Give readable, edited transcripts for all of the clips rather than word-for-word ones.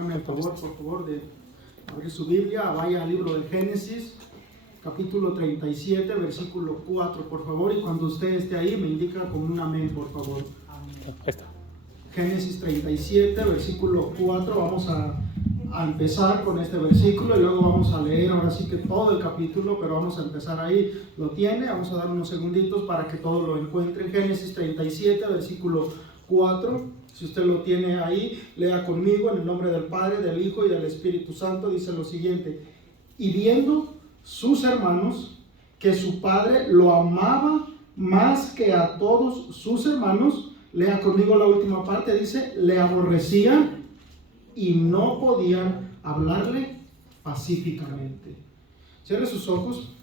hágame el favor, por favor, de abrir su Biblia, vaya al libro de Génesis, capítulo 37, versículo 4, por favor, y cuando usted esté ahí me indica con un amén, por favor. Ahí está. Génesis 37, versículo 4, vamos a empezar con este versículo y luego vamos a leer ahora sí que todo el capítulo, pero vamos a empezar ahí, lo tiene, vamos a dar unos segunditos para que todo lo encuentre. Génesis 37, versículo 4, si usted lo tiene ahí, lea conmigo en el nombre del Padre, del Hijo y del Espíritu Santo. Dice lo siguiente: y viendo sus hermanos que su padre lo amaba más que a todos sus hermanos, lea conmigo la última parte, dice, le aborrecían y no podían hablarle pacíficamente. Cierre sus ojos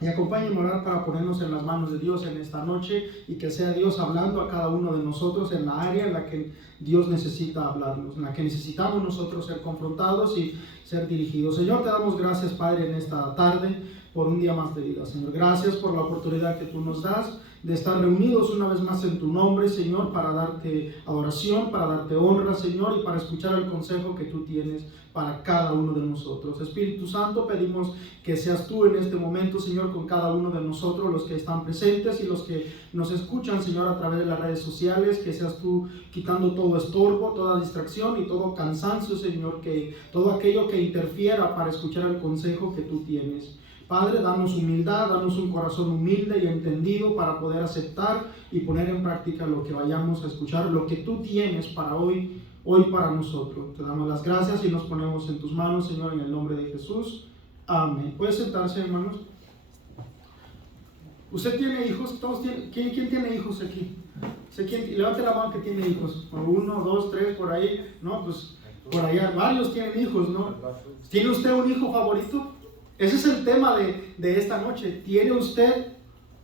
y acompáñenme a orar para ponernos en las manos de Dios en esta noche y que sea Dios hablando a cada uno de nosotros en la área en la que Dios necesita hablarnos, en la que necesitamos nosotros ser confrontados y ser dirigidos. Señor, te damos gracias, Padre, en esta tarde por un día más de vida. Señor, gracias por la oportunidad que tú nos das de estar reunidos una vez más en tu nombre, Señor, para darte adoración, para darte honra, Señor, y para escuchar el consejo que tú tienes para cada uno de nosotros. Espíritu Santo, pedimos que seas tú en este momento, Señor, con cada uno de nosotros, los que están presentes y los que nos escuchan, Señor, a través de las redes sociales, que seas tú quitando todo estorbo, toda distracción y todo cansancio, Señor, que todo aquello que interfiera para escuchar el consejo que tú tienes. Padre, danos humildad, danos un corazón humilde y entendido para poder aceptar y poner en práctica lo que vayamos a escuchar, lo que tú tienes para hoy para nosotros. Te damos las gracias y nos ponemos en tus manos, Señor, en el nombre de Jesús. Amén. ¿Puede sentarse, hermanos? ¿Usted tiene hijos? ¿Todos tienen? ¿Quién tiene hijos aquí? Levante la mano que tiene hijos. 1, 2, 3, por ahí. No, pues por allá varios tienen hijos, ¿no? ¿Tiene usted un hijo favorito? Ese es el tema de esta noche. ¿Tiene usted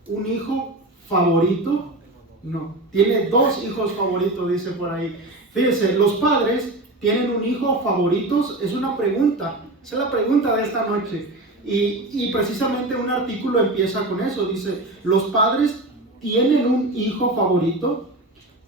un hijo favorito? No. Tiene 2 hijos favoritos, dice por ahí. Fíjese, los padres tienen un hijo favorito. Es una pregunta. Esa es la pregunta de esta noche. Y precisamente un artículo empieza con eso. Dice, los padres tienen un hijo favorito.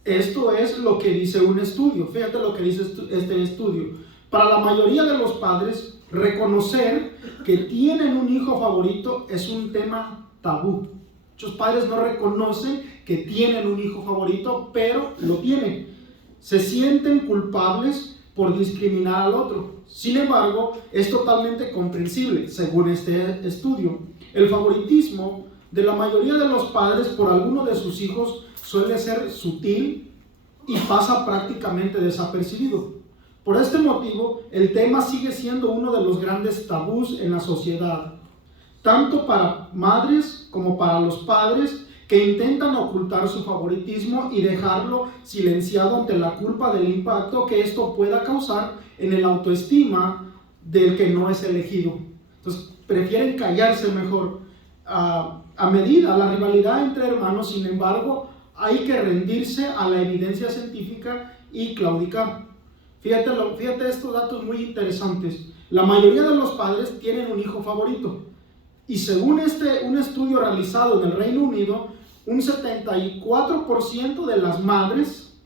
Esto es lo que dice un estudio. Fíjate lo que dice este estudio. Para la mayoría de los padres, reconocer que tienen un hijo favorito es un tema tabú. Muchos padres no reconocen que tienen un hijo favorito, pero lo tienen. Se sienten culpables por discriminar al otro. Sin embargo, es totalmente comprensible, según este estudio. El favoritismo de la mayoría de los padres por alguno de sus hijos suele ser sutil y pasa prácticamente desapercibido. Por este motivo, el tema sigue siendo uno de los grandes tabús en la sociedad, tanto para madres como para los padres que intentan ocultar su favoritismo y dejarlo silenciado ante la culpa del impacto que esto pueda causar en el autoestima del que no es elegido. Entonces, prefieren callarse mejor. A medida, la rivalidad entre hermanos, sin embargo, hay que rendirse a la evidencia científica y claudicar. Fíjate estos datos muy interesantes. La mayoría de los padres tienen un hijo favorito. Y según un estudio realizado en el Reino Unido, un 74% de las madres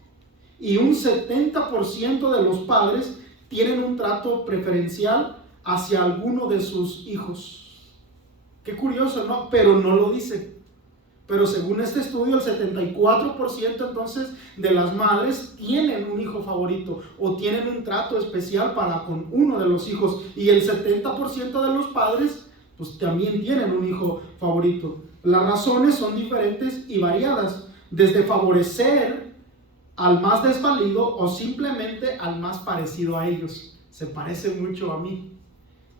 y un 70% de los padres tienen un trato preferencial hacia alguno de sus hijos. Qué curioso, ¿no? Pero no lo dice. Pero según este estudio, el 74% entonces de las madres tienen un hijo favorito o tienen un trato especial para con uno de los hijos. Y el 70% de los padres pues también tienen un hijo favorito. Las razones son diferentes y variadas, desde favorecer al más desvalido o simplemente al más parecido a ellos. Se parece mucho a mí.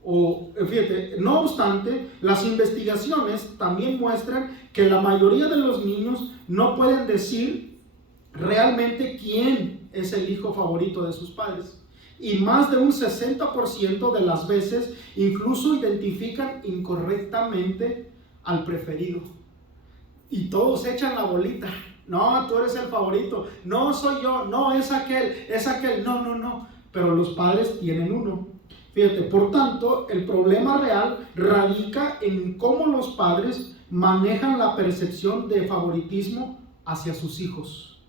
O fíjate, no obstante, las investigaciones también muestran que la mayoría de los niños no pueden decir realmente quién es el hijo favorito de sus padres. Y más de un 60% de las veces incluso identifican incorrectamente al preferido. Y todos echan la bolita. No, tú eres el favorito. No, soy yo. No, es aquel. No. Pero los padres tienen uno. Fíjate, por tanto, el problema real radica en cómo los padres manejan la percepción de favoritismo hacia sus hijos.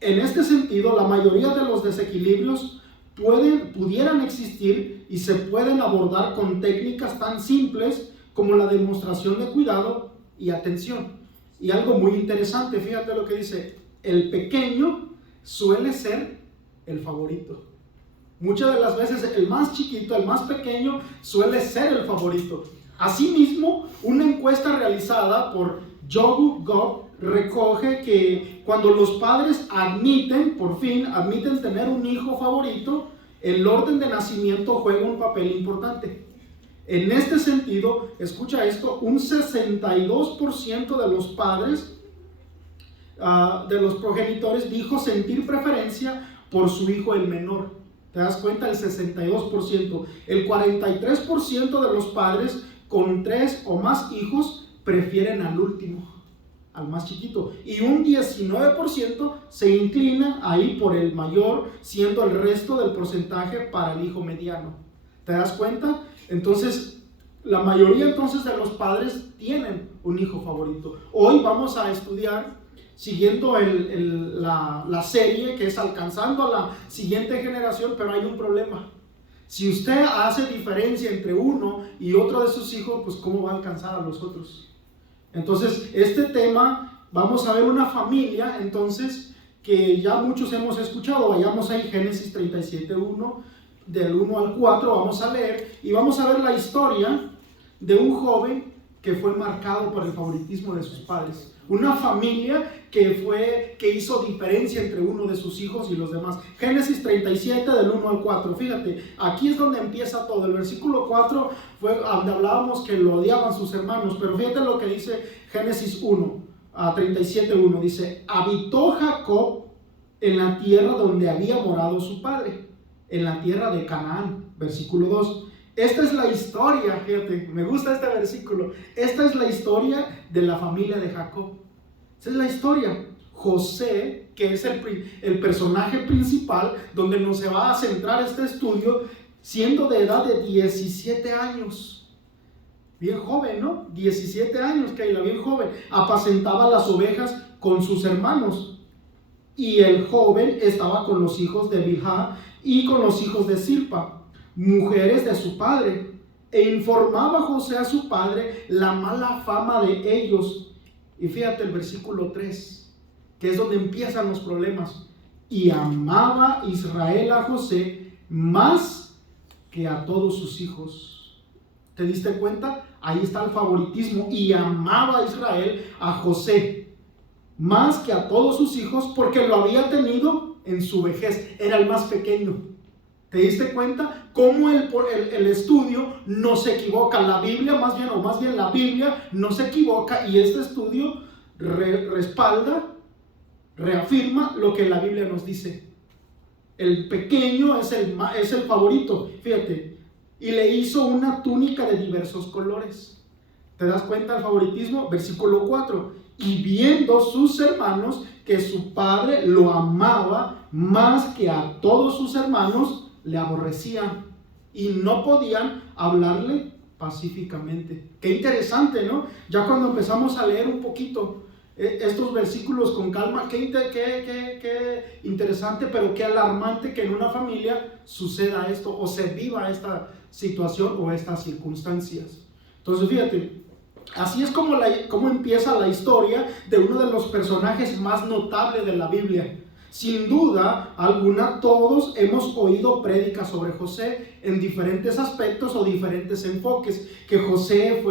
En este sentido, la mayoría de los desequilibrios pudieran existir y se pueden abordar con técnicas tan simples como la demostración de cuidado y atención. Y algo muy interesante, fíjate lo que dice: el pequeño suele ser el favorito. Muchas de las veces el más chiquito, el más pequeño, suele ser el favorito. Asimismo, una encuesta realizada por YouGov recoge que cuando los padres por fin admiten tener un hijo favorito, el orden de nacimiento juega un papel importante. En este sentido, escucha esto, un 62% de los padres, de los progenitores, dijo sentir preferencia por su hijo el menor. ¿Te das cuenta? El 62%. El 43% de los padres con 3 o más hijos prefieren al último, al más chiquito. Y un 19% se inclina ahí por el mayor, siendo el resto del porcentaje para el hijo mediano. ¿Te das cuenta? Entonces, la mayoría entonces de los padres tienen un hijo favorito. Hoy vamos a estudiar, siguiendo la serie que es alcanzando a la siguiente generación, pero hay un problema. Si usted hace diferencia entre uno y otro de sus hijos, pues ¿cómo va a alcanzar a los otros? Entonces, este tema, vamos a ver una familia, entonces, que ya muchos hemos escuchado. Vayamos ahí, Génesis 37:1, del 1 al 4, vamos a leer, y vamos a ver la historia de un joven que fue marcado por el favoritismo de sus padres. Una familia que hizo diferencia entre uno de sus hijos y los demás. Génesis 37 del 1 al 4. Fíjate, aquí es donde empieza todo. El versículo 4 fue donde hablábamos que lo odiaban sus hermanos, pero fíjate lo que dice Génesis 37:1. Dice: habitó Jacob en la tierra donde había morado su padre, en la tierra de Canaán. Versículo 2. Esta es la historia, fíjate, me gusta este versículo. Esta es la historia de la familia de Jacob. Esa es la historia. José, que es el personaje principal, donde nos se va a centrar este estudio, siendo de edad de 17 años. Bien joven, ¿no? 17 años, Keila, bien joven. Apacentaba las ovejas con sus hermanos. Y el joven estaba con los hijos de Bilhá y con los hijos de Zilpa, mujeres de su padre, e informaba José a su padre la mala fama de ellos. Y fíjate el versículo 3, que es donde empiezan los problemas. Y amaba Israel a José más que a todos sus hijos. ¿Te diste cuenta? Ahí está el favoritismo. Y amaba Israel a José más que a todos sus hijos, porque lo había tenido en su vejez. Era el más pequeño. ¿Te diste cuenta cómo el estudio no se equivoca? La Biblia, más bien la Biblia no se equivoca, y este estudio reafirma lo que la Biblia nos dice. El pequeño es el favorito, fíjate, y le hizo una túnica de diversos colores. ¿Te das cuenta del favoritismo? Versículo 4. Y viendo sus hermanos que su padre lo amaba más que a todos sus hermanos, le aborrecían y no podían hablarle pacíficamente. Qué interesante, ¿no? Ya cuando empezamos a leer un poquito estos versículos con calma, qué interesante, pero qué alarmante que en una familia suceda esto o se viva esta situación o estas circunstancias. Entonces fíjate, así es como empieza la historia de uno de los personajes más notables de la Biblia. Sin duda alguna, todos hemos oído prédicas sobre José en diferentes aspectos o diferentes enfoques. Que José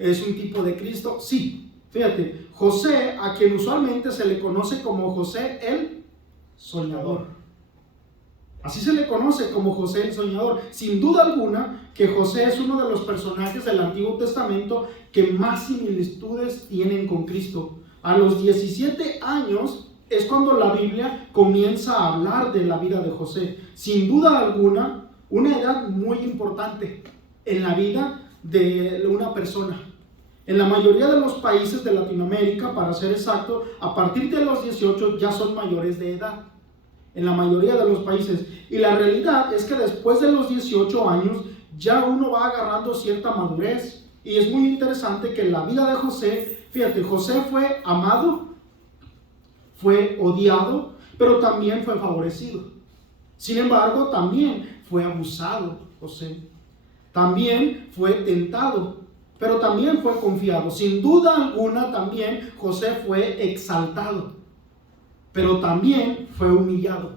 es un tipo de Cristo. Sí, fíjate, José, a quien usualmente se le conoce como José el Soñador. Así se le conoce, como José el Soñador. Sin duda alguna que José es uno de los personajes del Antiguo Testamento que más similitudes tienen con Cristo. A los 17 años es cuando la Biblia comienza a hablar de la vida de José. Sin duda alguna, una edad muy importante en la vida de una persona. En la mayoría de los países de Latinoamérica, para ser exacto, a partir de los 18 ya son mayores de edad. En la mayoría de los países. Y la realidad es que después de los 18 años ya uno va agarrando cierta madurez. Y es muy interesante que en la vida de José, fíjate, José fue amado, fue odiado, pero también fue favorecido. Sin embargo, también fue abusado José. También fue tentado, pero también fue confiado. Sin duda alguna, también José fue exaltado, pero también fue humillado.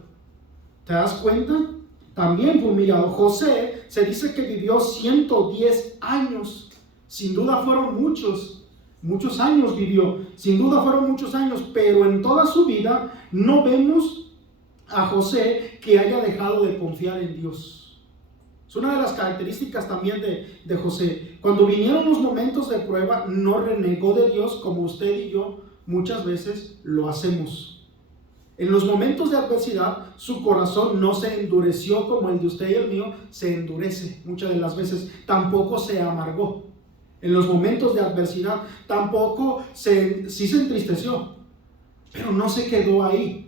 ¿Te das cuenta? También fue humillado. José se dice que vivió 110 años. Sin duda fueron muchos años vivió. Sin duda fueron muchos años, pero en toda su vida no vemos a José que haya dejado de confiar en Dios. Es una de las características también de José. Cuando vinieron los momentos de prueba, no renegó de Dios como usted y yo muchas veces lo hacemos. En los momentos de adversidad, su corazón no se endureció como el de usted y el mío se endurece muchas de las veces. Tampoco se amargó. En los momentos de adversidad, tampoco sí se entristeció, pero no se quedó ahí.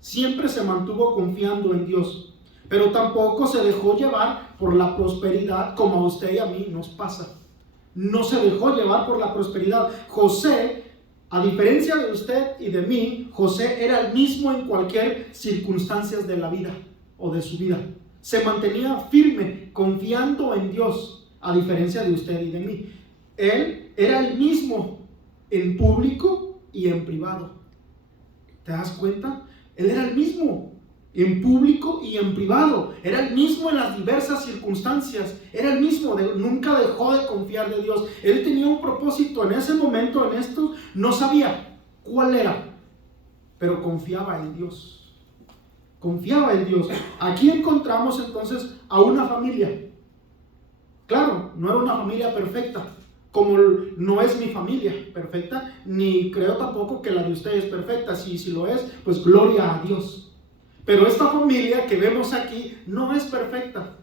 Siempre se mantuvo confiando en Dios. Pero tampoco se dejó llevar por la prosperidad como a usted y a mí nos pasa. No se dejó llevar por la prosperidad. José, a diferencia de usted y de mí, José era el mismo en cualquier circunstancia de la vida o de su vida. Se mantenía firme, confiando en Dios, a diferencia de usted y de mí. Él era el mismo en público y en privado. ¿Te das cuenta? Él era el mismo en público y en privado. Era el mismo en las diversas circunstancias. Era el mismo, nunca dejó de confiar de Dios. Él tenía un propósito en ese momento, en esto, no sabía cuál era, pero confiaba en Dios. Confiaba en Dios. Aquí encontramos entonces a una familia. Claro, no era una familia perfecta, como no es mi familia perfecta, ni creo tampoco que la de ustedes es perfecta. Si lo es, pues gloria a Dios. Pero esta familia que vemos aquí no es perfecta.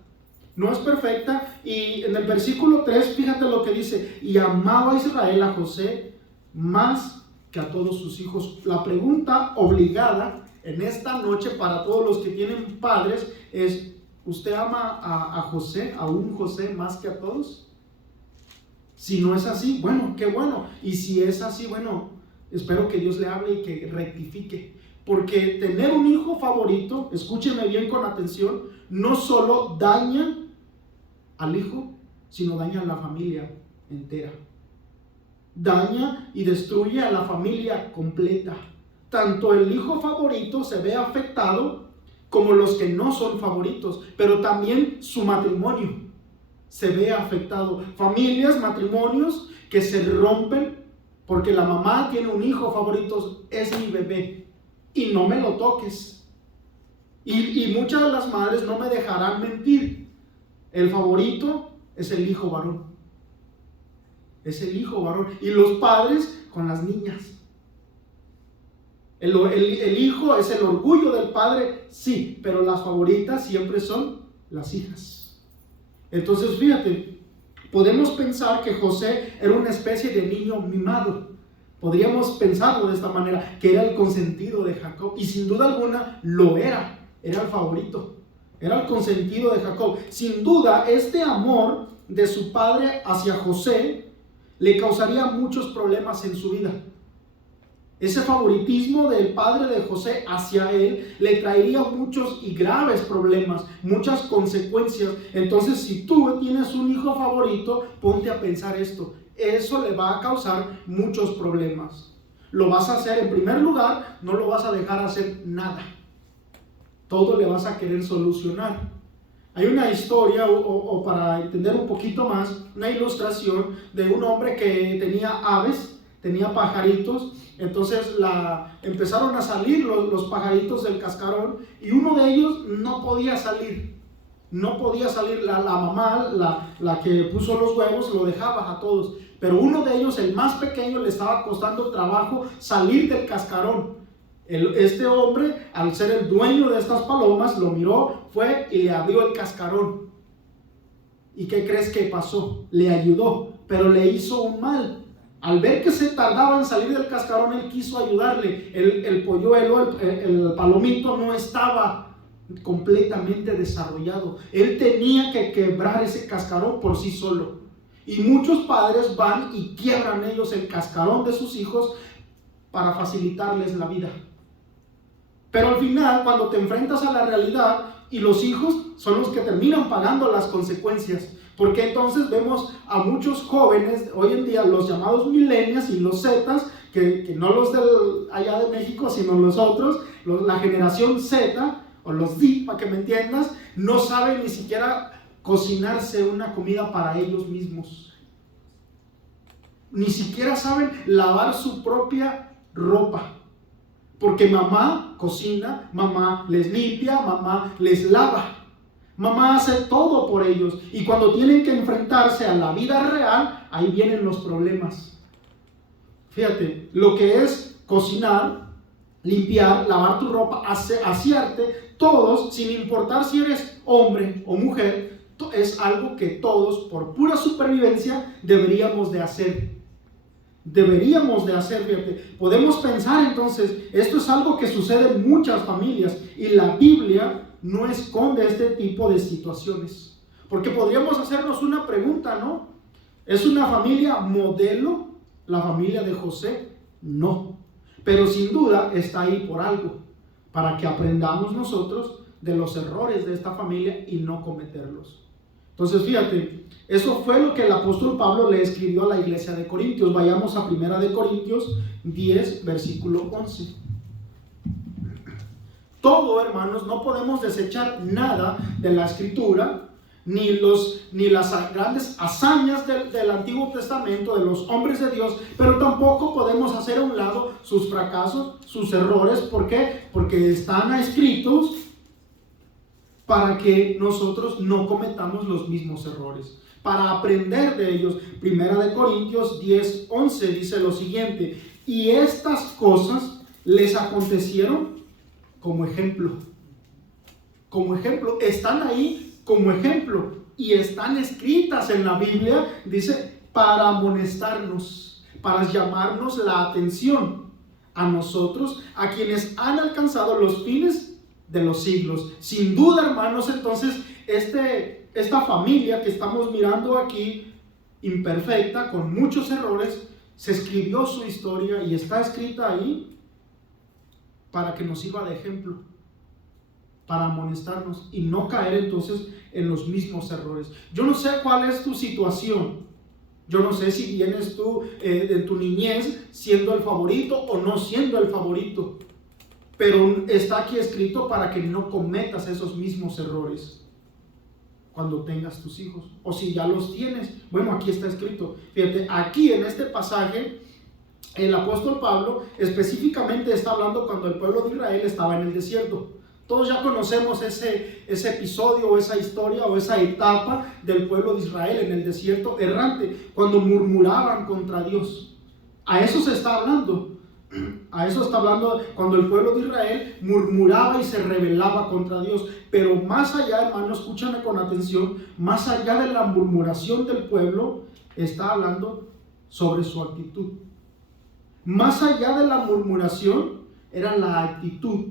No es perfecta. Y en el versículo 3, fíjate lo que dice: y amaba a Israel a José más que a todos sus hijos. La pregunta obligada en esta noche para todos los que tienen padres es: ¿usted ama a José, a un José más que a todos? Si no es así, bueno, qué bueno. Y si es así, bueno, espero que Dios le hable y que rectifique. Porque tener un hijo favorito, escúcheme bien con atención, no solo daña al hijo, sino daña a la familia entera. Daña y destruye a la familia completa. Tanto el hijo favorito se ve afectado como los que no son favoritos, pero también su matrimonio se ve afectado. Familias, matrimonios que se rompen porque la mamá tiene un hijo favorito: es mi bebé y no me lo toques. Y muchas de las madres no me dejarán mentir: el favorito es el hijo varón. Es el hijo varón. Y los padres con las niñas. El hijo es el orgullo del padre, sí, pero las favoritas siempre son las hijas. Entonces, fíjate, podemos pensar que José era una especie de niño mimado. Podríamos pensarlo de esta manera, que era el consentido de Jacob. Y sin duda alguna lo era. Era el favorito. Era el consentido de Jacob. Sin duda, este amor de su padre hacia José le causaría muchos problemas en su vida. Ese favoritismo del padre de José hacia él le traería muchos y graves problemas, muchas consecuencias. Entonces, si tú tienes un hijo favorito, ponte a pensar esto. Eso le va a causar muchos problemas. Lo vas a hacer en primer lugar, no lo vas a dejar hacer nada. Todo le vas a querer solucionar. Hay una historia, o para entender un poquito más, una ilustración de un hombre que tenía aves, tenía pajaritos. Entonces empezaron a salir los pajaritos del cascarón y uno de ellos no podía salir. No podía salir. La mamá, la que puso los huevos, lo dejaba a todos. Pero uno de ellos, el más pequeño, le estaba costando trabajo salir del cascarón. Este hombre, al ser el dueño de estas palomas, lo miró, fue y le abrió el cascarón. ¿Y qué crees que pasó? Le ayudó, pero le hizo un mal. Al ver que se tardaba en salir del cascarón, él quiso ayudarle. El polluelo, el palomito, no estaba completamente desarrollado. Él tenía que quebrar ese cascarón por sí solo. Y muchos padres van y quiebran ellos el cascarón de sus hijos para facilitarles la vida. Pero al final, cuando te enfrentas a la realidad, y los hijos son los que terminan pagando las consecuencias. Porque entonces vemos a muchos jóvenes hoy en día, los llamados millennials y los Zetas, que no los allá de México, sino los otros, la generación Z, o los Z, para que me entiendas, no saben ni siquiera cocinarse una comida para ellos mismos. Ni siquiera saben lavar su propia ropa. Porque mamá cocina, mamá les limpia, mamá les lava. Mamá hace todo por ellos. Y cuando tienen que enfrentarse a la vida real, ahí vienen los problemas. Fíjate, lo que es cocinar, limpiar, lavar tu ropa, asearte, todos, sin importar si eres hombre o mujer, es algo que todos, por pura supervivencia, deberíamos de hacer. Fíjate. Podemos pensar entonces, esto es algo que sucede en muchas familias y la Biblia no esconde este tipo de situaciones. Porque podríamos hacernos una pregunta, ¿no? ¿Es una familia modelo la familia de José? No. Pero sin duda está ahí por algo, para que aprendamos nosotros de los errores de esta familia y no cometerlos. Entonces fíjate, eso fue lo que el apóstol Pablo le escribió a la iglesia de Corintios. Vayamos a 1 Corintios 10, versículo 11. Todo, hermanos, no podemos desechar nada de la escritura, ni las grandes hazañas del Antiguo Testamento, de los hombres de Dios, pero tampoco podemos hacer a un lado sus fracasos, sus errores. ¿Por qué? Porque están escritos para que nosotros no cometamos los mismos errores, para aprender de ellos. 1 Corintios 10, 11 dice lo siguiente: y estas cosas les acontecieron como ejemplo. Como ejemplo, están ahí como ejemplo y están escritas en la Biblia, dice, para amonestarnos, para llamarnos la atención a nosotros, a quienes han alcanzado los fines de los siglos. Sin duda, hermanos, entonces esta familia que estamos mirando aquí, imperfecta, con muchos errores, se escribió su historia y está escrita ahí para que nos sirva de ejemplo, para amonestarnos y no caer entonces en los mismos errores. Yo no sé cuál es tu situación. Yo no sé si vienes tú de tu niñez siendo el favorito o no siendo el favorito, pero está aquí escrito para que no cometas esos mismos errores cuando tengas tus hijos, o si ya los tienes. Bueno, aquí está escrito. Fíjate, aquí en este pasaje el apóstol Pablo específicamente está hablando cuando el pueblo de Israel estaba en el desierto. Todos ya conocemos ese episodio o esa historia o esa etapa del pueblo de Israel en el desierto errante, cuando murmuraban contra Dios. A eso se está hablando. A eso está hablando cuando el pueblo de Israel murmuraba y se rebelaba contra Dios. Pero más allá, hermano, escúchame con atención, más allá de la murmuración del pueblo, está hablando sobre su actitud. Más allá de la murmuración era la actitud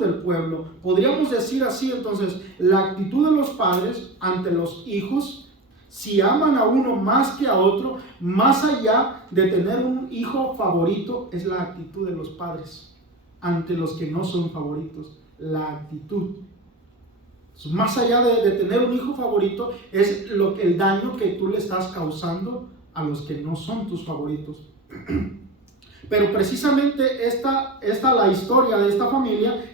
del pueblo. Podríamos decir así entonces, la actitud de los padres ante los hijos, si aman a uno más que a otro, más allá de tener un hijo favorito, es la actitud de los padres ante los que no son favoritos. La actitud. Más allá de tener un hijo favorito, es el daño que tú le estás causando a los que no son tus favoritos. Pero precisamente está la historia de esta familia,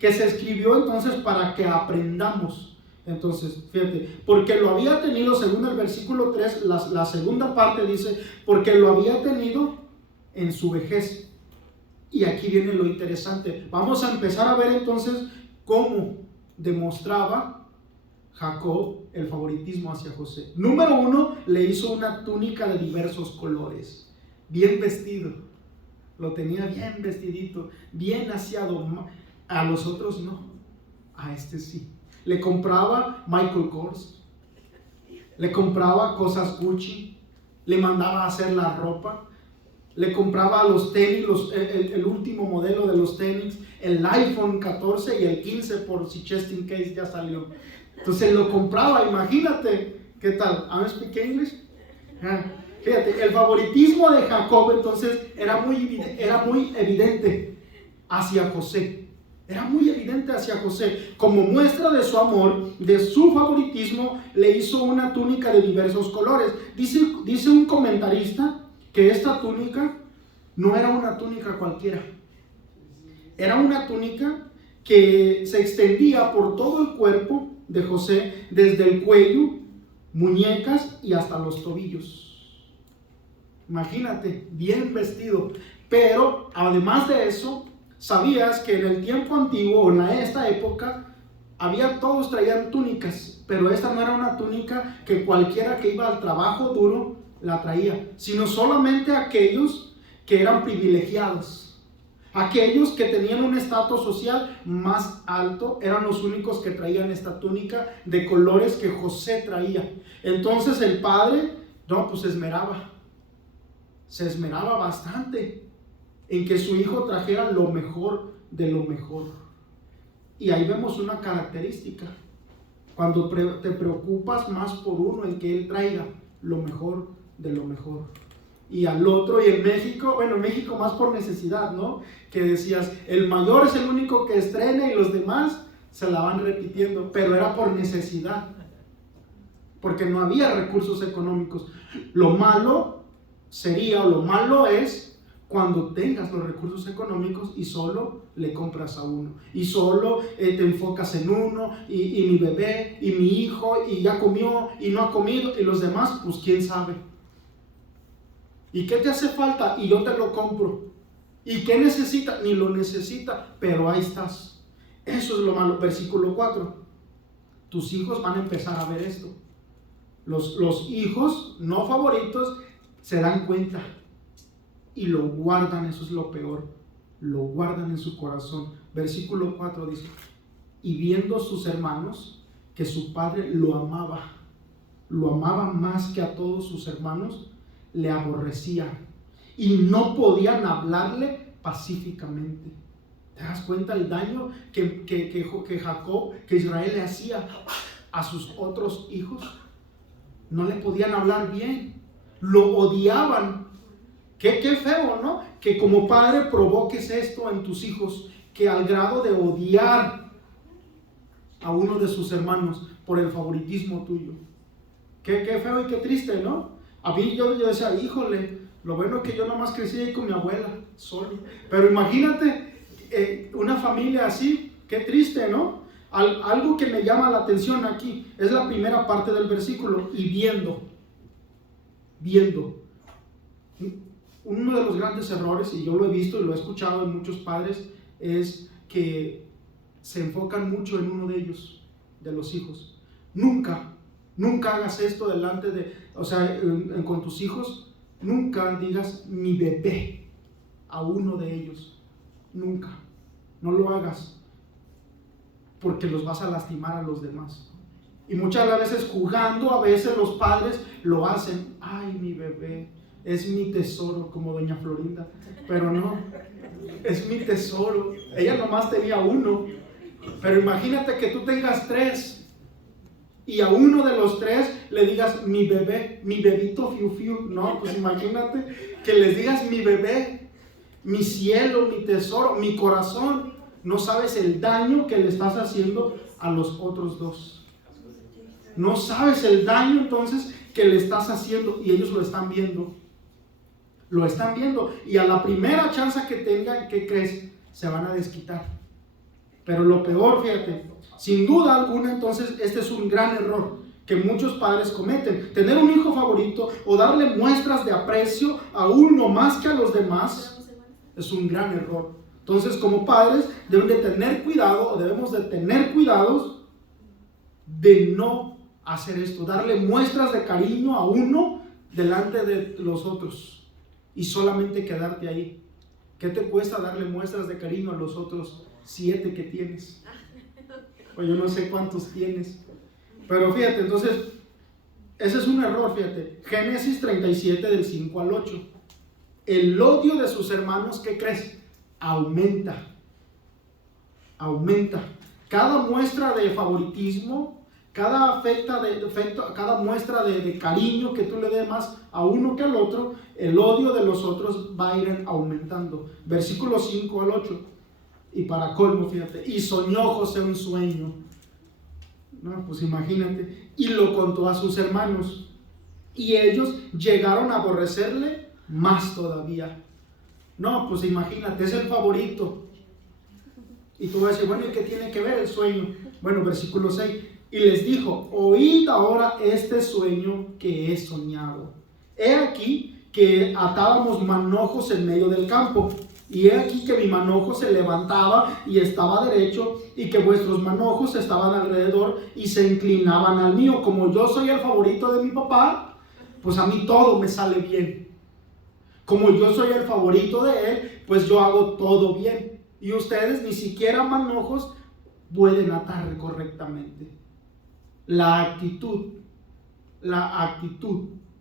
que se escribió entonces para que aprendamos. Entonces, fíjate, porque lo había tenido, según el versículo 3, la segunda parte dice, porque lo había tenido en su vejez. Y aquí viene lo interesante. Vamos a empezar a ver entonces cómo demostraba Jacob el favoritismo hacia José. Número 1, le hizo una túnica de diversos colores. Bien vestido, lo tenía bien vestidito, bien aseado. A los otros no, a este sí. Le compraba Michael Kors, le compraba cosas Gucci, le mandaba a hacer la ropa, le compraba los tenis, el último modelo de los tenis, el iPhone 14 y el 15 por si just in case ya salió. Entonces lo compraba, imagínate, ¿qué tal? ¿I speak English? Fíjate, el favoritismo de Jacob entonces era muy evidente hacia José. Era muy evidente hacia José. Como muestra de su amor, de su favoritismo, le hizo una túnica de diversos colores. Dice un comentarista que esta túnica no era una túnica cualquiera. Era una túnica que se extendía por todo el cuerpo de José, desde el cuello, muñecas y hasta los tobillos. Imagínate, bien vestido. Pero además de eso, sabías que en el tiempo antiguo, o en esta época, todos traían túnicas, pero esta no era una túnica que cualquiera que iba al trabajo duro la traía, sino solamente aquellos que eran privilegiados. Aquellos que tenían un estatus social más alto eran los únicos que traían esta túnica de colores que José traía. Entonces el padre, se esmeraba bastante en que su hijo trajera lo mejor de lo mejor. Y ahí vemos una característica: cuando te preocupas más por uno, en que él traiga lo mejor de lo mejor. Y al otro, y en México más por necesidad, ¿no? Que decías, el mayor es el único que estrena y los demás se la van repitiendo, pero era por necesidad, porque no había recursos económicos. Lo malo es cuando tengas los recursos económicos y solo le compras a uno, y solo te enfocas en uno, y mi bebé, y mi hijo, y ya comió, y no ha comido, y los demás, pues quién sabe. ¿Y qué te hace falta? Y yo te lo compro. ¿Y qué necesita? Ni lo necesita, pero ahí estás. Eso es lo malo. Versículo 4. Tus hijos van a empezar a ver esto. Los hijos no favoritos se dan cuenta y lo guardan. Eso es lo peor. Lo guardan en su corazón. Versículo 4 dice: y viendo sus hermanos que su padre lo amaba más que a todos sus hermanos, le aborrecían y no podían hablarle pacíficamente. ¿Te das cuenta el daño que Israel le hacía a sus otros hijos? No le podían hablar bien, lo odiaban. Qué feo, ¿no? Que como padre provoques esto en tus hijos, que al grado de odiar a uno de sus hermanos por el favoritismo tuyo. Qué feo y qué triste, ¿no? A mí yo decía, híjole, lo bueno es que yo nomás crecí ahí con mi abuela, solo. Pero imagínate una familia así, qué triste, ¿no? Algo que me llama la atención aquí es la primera parte del versículo: y viendo. Uno de los grandes errores, y yo lo he visto y lo he escuchado en muchos padres, es que se enfocan mucho en uno de ellos, de los hijos. Nunca hagas esto delante de, con tus hijos. Nunca digas mi bebé a uno de ellos. Nunca. No lo hagas, porque los vas a lastimar a los demás. Y muchas veces jugando, a veces los padres lo hacen. Ay, mi bebé es mi tesoro, como doña Florinda. Pero no, es mi tesoro. Ella nomás tenía uno. Pero imagínate que tú tengas 3 y a uno de los 3 le digas mi bebé, mi bebito fiu fiu. No, pues imagínate que les digas mi bebé, mi cielo, mi tesoro, mi corazón. No sabes el daño que le estás haciendo a los otros 2. No sabes el daño entonces que le estás haciendo, y ellos lo están viendo. Lo están viendo, y a la primera chance que tengan, ¿qué crees? Se van a desquitar. Pero lo peor, fíjate, sin duda alguna, entonces este es un gran error que muchos padres cometen: tener un hijo favorito o darle muestras de aprecio a uno más que a los demás. Es un gran error. Entonces, como padres debemos de tener cuidados de no hacer esto, darle muestras de cariño a uno delante de los otros y solamente quedarte ahí. ¿Qué te cuesta darle muestras de cariño a los otros 7 que tienes? Pues yo no sé cuántos tienes. Pero fíjate, entonces, ese es un error, fíjate. Génesis 37 del 5 al 8. El odio de sus hermanos, ¿qué crees? Aumenta. Cada muestra de favoritismo, cada muestra de cariño que tú le des más a uno que al otro, el odio de los otros va a ir aumentando. Versículo 5 al 8. Y para colmo, fíjate, y soñó José un sueño. No, pues imagínate. Y lo contó a sus hermanos. Y ellos llegaron a aborrecerle más todavía. No, pues imagínate, es el favorito. Y tú vas a decir, bueno, ¿y qué tiene que ver el sueño? Bueno, versículo 6. Y les dijo, oíd ahora este sueño que he soñado. He aquí que atábamos manojos en medio del campo. Y he aquí que mi manojo se levantaba y estaba derecho, y que vuestros manojos estaban alrededor y se inclinaban al mío. Como yo soy el favorito de mi papá, pues a mí todo me sale bien. Como yo soy el favorito de él, pues yo hago todo bien. Y ustedes ni siquiera manojos pueden atar correctamente. La actitud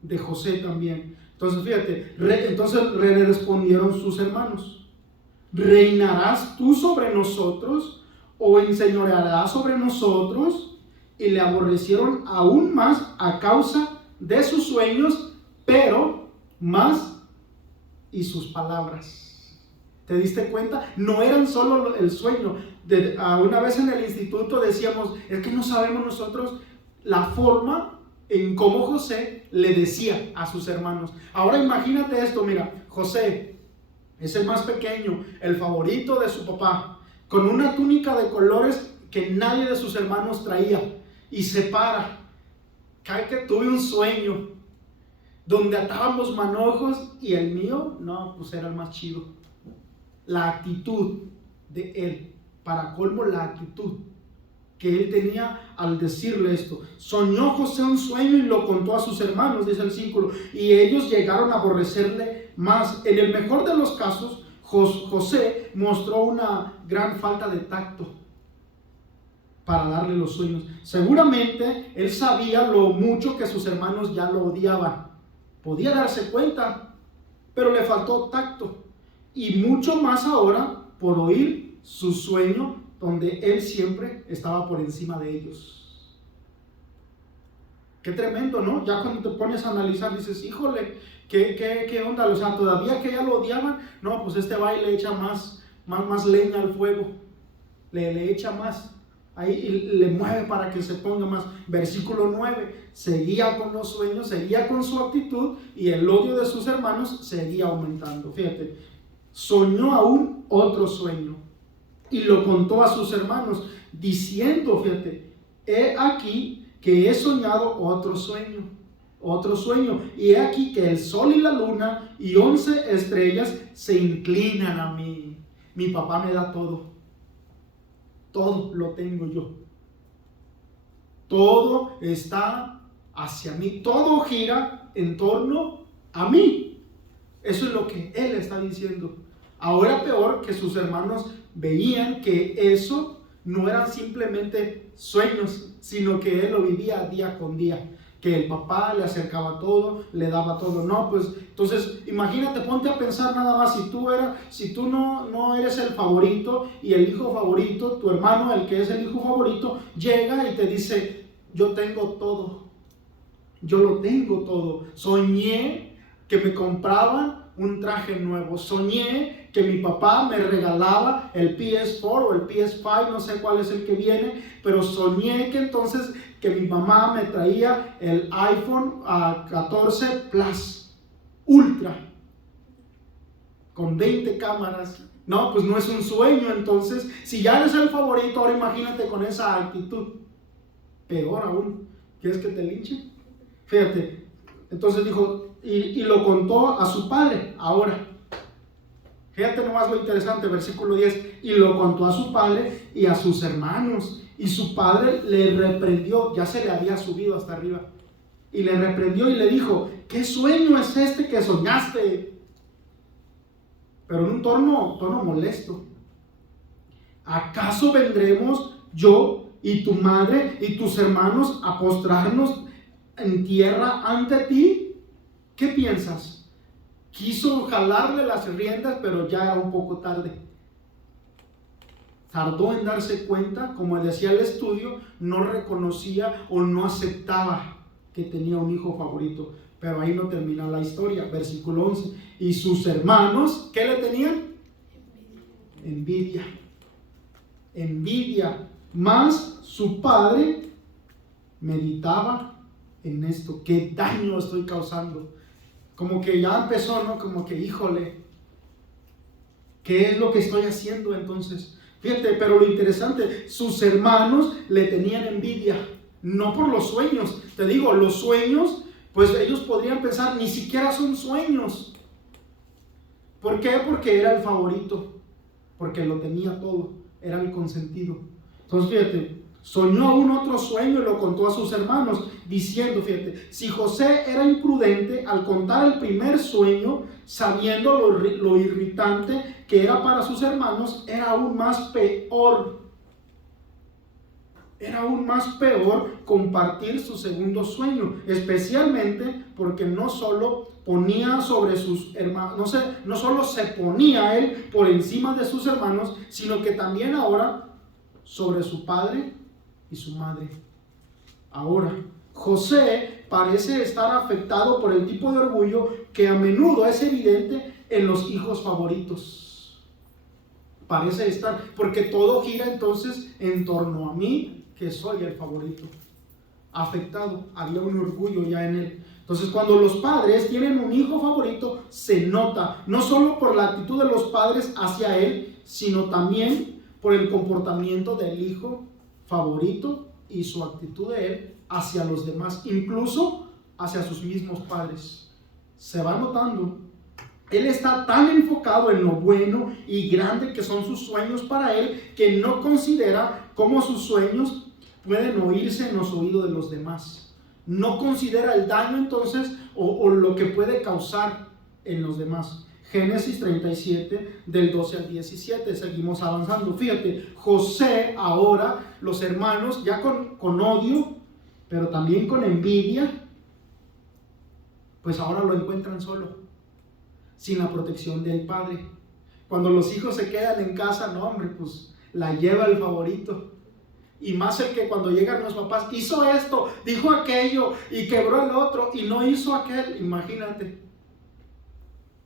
de José también. Entonces fíjate, le respondieron sus hermanos: ¿reinarás tú sobre nosotros o enseñorearás sobre nosotros? Y le aborrecieron aún más a causa de sus sueños, pero más y sus palabras. ¿Te diste cuenta? No eran solo el sueño. Una vez en el instituto decíamos, es que no sabemos nosotros la forma en cómo José le decía a sus hermanos. Ahora imagínate esto, mira, José es el más pequeño, el favorito de su papá, con una túnica de colores que nadie de sus hermanos traía, y se para. Cae que tuve un sueño donde atábamos manojos y el mío, no, pues era el más chido. La actitud de él, para colmo la actitud que él tenía al decirle esto. Soñó José un sueño y lo contó a sus hermanos, dice el círculo, y ellos llegaron a aborrecerle más. En el mejor de los casos, José mostró una gran falta de tacto para darle los sueños. Seguramente él sabía lo mucho que sus hermanos ya lo odiaban. Podía darse cuenta, pero le faltó tacto. Y mucho más ahora por oír su sueño, donde él siempre estaba por encima de ellos. Qué tremendo, ¿no? Ya cuando te pones a analizar dices, híjole, ¿qué onda? O sea, todavía que ya lo odiaban, no, pues este va y le echa más leña al fuego, le echa más, ahí y le mueve para que se ponga más. Versículo 9, seguía con los sueños, seguía con su actitud, y el odio de sus hermanos seguía aumentando. Fíjate, soñó aún otro sueño y lo contó a sus hermanos, diciendo, fíjate, he aquí que he soñado otro sueño, y he aquí que el sol y la luna y 11 estrellas se inclinan a mí. Mi papá me da todo lo tengo yo, todo está hacia mí, todo gira en torno a mí. Eso es lo que él está diciendo. Ahora peor, que sus hermanos veían que eso no eran simplemente sueños, sino que él lo vivía día con día, que el papá le acercaba todo, le daba todo. No, pues entonces imagínate, ponte a pensar nada más, si tú no eres el favorito y el hijo favorito, tu hermano, el que es el hijo favorito, llega y te dice, yo tengo todo, yo lo tengo todo. Soñé que me compraban un traje nuevo, soñé que mi papá me regalaba el PS4 o el PS5, no sé cuál es el que viene, pero soñé que entonces que mi mamá me traía el iPhone 14 Plus Ultra con 20 cámaras. No, pues no es un sueño. Entonces, si ya eres el favorito, ahora imagínate con esa actitud. Peor aún, ¿quieres que te linchen? Fíjate, entonces dijo, y lo contó a su padre. Ahora, fíjate nomás lo interesante, versículo 10, y lo contó a su padre y a sus hermanos, y su padre le reprendió, ya se le había subido hasta arriba, y le reprendió y le dijo, ¿qué sueño es este que soñaste? Pero en un tono molesto. ¿Acaso vendremos yo y tu madre y tus hermanos a postrarnos en tierra ante ti? ¿Qué piensas? Quiso jalarle las riendas, pero ya era un poco tarde. tardó en darse cuenta, como decía el estudio, no reconocía o no aceptaba que tenía un hijo favorito. Pero ahí no termina la historia. Versículo 11. Y sus hermanos, ¿qué le tenían? Envidia. Envidia. Mas su padre meditaba en esto. ¿Qué daño estoy causando? Como que ya empezó, ¿no? Como que, híjole, ¿qué es lo que estoy haciendo entonces? Fíjate, pero lo interesante, sus hermanos le tenían envidia. No por los sueños. Te digo, los sueños, pues ellos podrían pensar, ni siquiera son sueños. ¿Por qué? Porque era el favorito. Porque lo tenía todo. Era el consentido. Entonces, fíjate, soñó un otro sueño y lo contó a sus hermanos, diciendo, fíjate, si José era imprudente al contar el primer sueño, sabiendo lo irritante que era para sus hermanos, era aún más peor. Era aún más peor compartir su segundo sueño, especialmente porque no solo ponía sobre sus hermanos, no solo se ponía él por encima de sus hermanos, sino que también ahora sobre su padre y su madre. Ahora, José parece estar afectado por el tipo de orgullo que a menudo es evidente en los hijos favoritos. Parece estar, porque todo gira entonces en torno a mí, que soy el favorito. Afectado, había un orgullo ya en él. Entonces, cuando los padres tienen un hijo favorito, se nota, no solo por la actitud de los padres hacia él, sino también por el comportamiento del hijo favorito y su actitud de él hacia los demás, incluso hacia sus mismos padres. Se va notando. Él está tan enfocado en lo bueno y grande que son sus sueños para él, que no considera cómo sus sueños pueden oírse en los oídos de los demás. No considera el daño entonces o lo que puede causar en los demás. Génesis 37, del 12 al 17, seguimos avanzando. Fíjate, José ahora, los hermanos, ya con odio, pero también con envidia, pues ahora lo encuentran solo, sin la protección del padre. Cuando los hijos se quedan en casa, no hombre, pues la lleva el favorito. Y más el que cuando llegan los papás, hizo esto, dijo aquello, y quebró el otro, y no hizo aquel. Imagínate.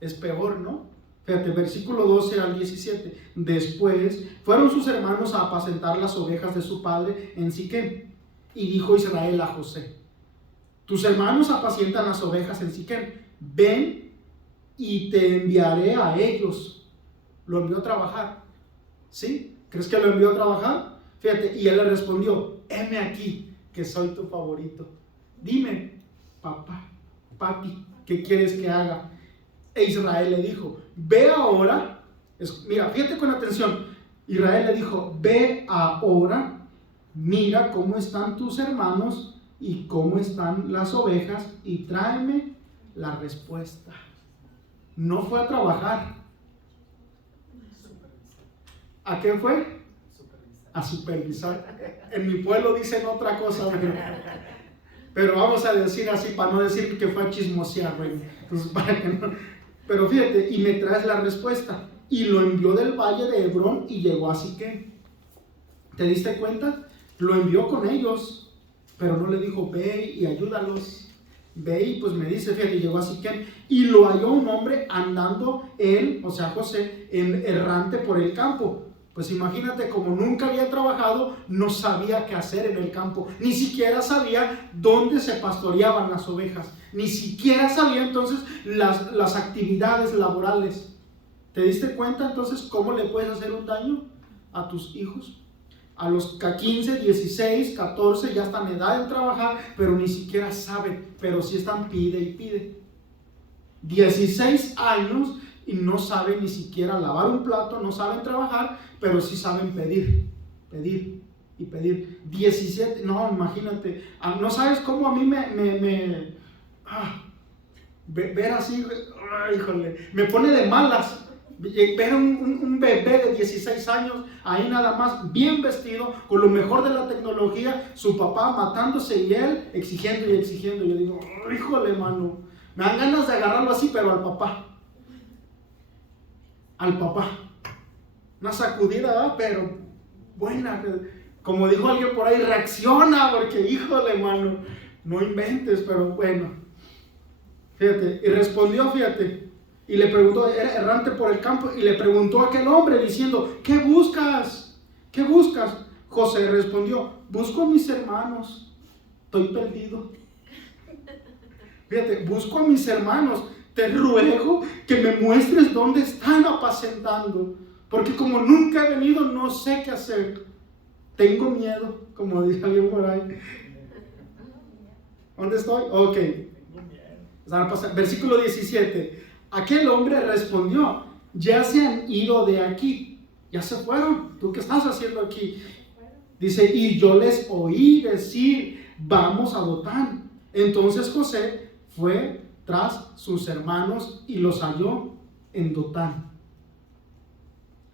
Es peor, ¿no? Fíjate, versículo 12 al 17. Después fueron sus hermanos a apacentar las ovejas de su padre en Siquem. Y dijo Israel a José: tus hermanos apacientan las ovejas en Siquem. Ven y te enviaré a ellos. Lo envió a trabajar. ¿Sí? ¿Crees que lo envió a trabajar? Fíjate, y él le respondió: heme aquí, que soy tu favorito. Dime, papá, papi, ¿qué quieres que haga? E Israel le dijo: ve ahora. Mira, fíjate con atención. Israel le dijo: ve ahora, mira cómo están tus hermanos y cómo están las ovejas, y tráeme la respuesta. No fue a trabajar. ¿A qué fue? A supervisar. En mi pueblo dicen otra cosa, pero vamos a decir así, para no decir que fue a chismosear, entonces, para que no. Pero fíjate, y me traes la respuesta. Y lo envió del valle de Hebrón y llegó a Siquem. ¿Te diste cuenta? Lo envió con ellos, pero no le dijo: ve y ayúdalos. Ve y pues me dice, fíjate, llegó a Siquem y lo halló un hombre andando él, o sea José, errante por el campo. Pues imagínate, como nunca había trabajado, no sabía qué hacer en el campo, ni siquiera sabía dónde se pastoreaban las ovejas, ni siquiera sabía entonces las actividades laborales. ¿Te diste cuenta entonces cómo le puedes hacer un daño a tus hijos? A los 15, 16, 14 ya están en edad de trabajar, pero ni siquiera saben, pero sí están pide y pide. 16 años y no saben ni siquiera lavar un plato, no saben trabajar, pero sí saben pedir, pedir y pedir. 17, no, imagínate, no sabes cómo a mí ver así, híjole, me pone de malas. Ver un bebé de 16 años ahí nada más, bien vestido, con lo mejor de la tecnología, su papá matándose y él exigiendo y exigiendo. Yo digo, híjole, mano, me dan ganas de agarrarlo así, pero al papá, una sacudida, ¿verdad? Pero buena. Como dijo alguien por ahí, reacciona, porque híjole, hermano, no inventes, pero bueno. Fíjate, y respondió, fíjate, y le preguntó, era errante por el campo, y le preguntó a aquel hombre diciendo, ¿qué buscas? ¿Qué buscas? José respondió, busco a mis hermanos, estoy perdido. Fíjate, busco a mis hermanos, te ruego que me muestres dónde están apacentando, porque como nunca he venido, no sé qué hacer. Tengo miedo, como dice alguien por ahí. ¿Dónde estoy? Ok. Versículo 17. Aquel hombre respondió, ya se han ido de aquí, ya se fueron. ¿Tú qué estás haciendo aquí? Dice, y yo les oí decir, vamos a Dotán. Entonces José fue tras sus hermanos y los halló en Dotán.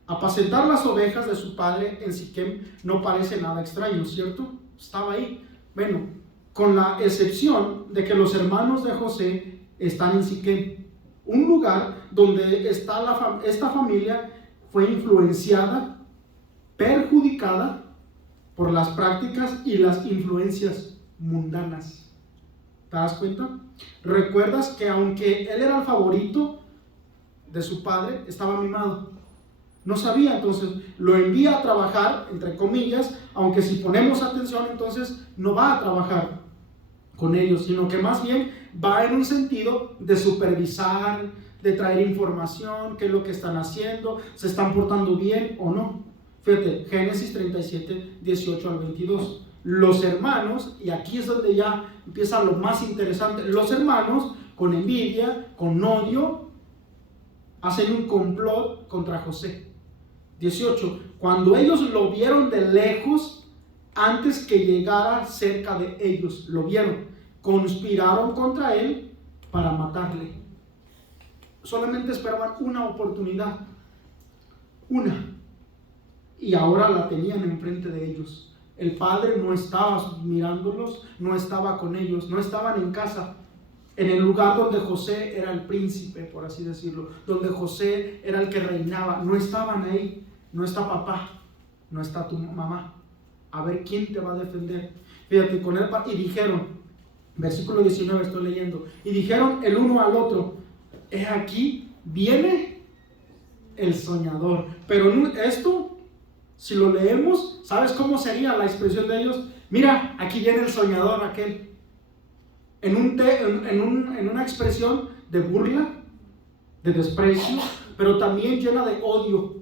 Apacentar las ovejas de su padre en Siquem no parece nada extraño, ¿cierto? Estaba ahí. Bueno, con la excepción de que los hermanos de José están en Siquem, un lugar donde está esta familia fue influenciada, perjudicada por las prácticas y las influencias mundanas. ¿Te das cuenta? ¿Recuerdas que aunque él era el favorito de su padre, estaba mimado? No sabía, entonces lo envía a trabajar, entre comillas, aunque si ponemos atención, entonces no va a trabajar con ellos, sino que más bien va en un sentido de supervisar, de traer información, qué es lo que están haciendo, se están portando bien o no. Fíjate, Génesis 37, 18 al 22. Los hermanos, y aquí es donde ya empieza lo más interesante, los hermanos con envidia, con odio, hacen un complot contra José. 18. Cuando ellos lo vieron de lejos, antes que llegara cerca de ellos, lo vieron, conspiraron contra él para matarle. Solamente esperaban una oportunidad, una, y ahora la tenían enfrente de ellos. El padre no estaba mirándolos, no estaba con ellos, no estaban en casa, en el lugar donde José era el príncipe, por así decirlo, donde José era el que reinaba. No estaban ahí, no está papá, no está tu mamá. A ver quién te va a defender. Fíjate, con él, y dijeron, versículo 19 estoy leyendo, y dijeron el uno al otro, he aquí, viene el soñador. Pero esto, si lo leemos, ¿sabes cómo sería la expresión de ellos? Mira, aquí viene el soñador aquel. En una expresión de burla, de desprecio, pero también llena de odio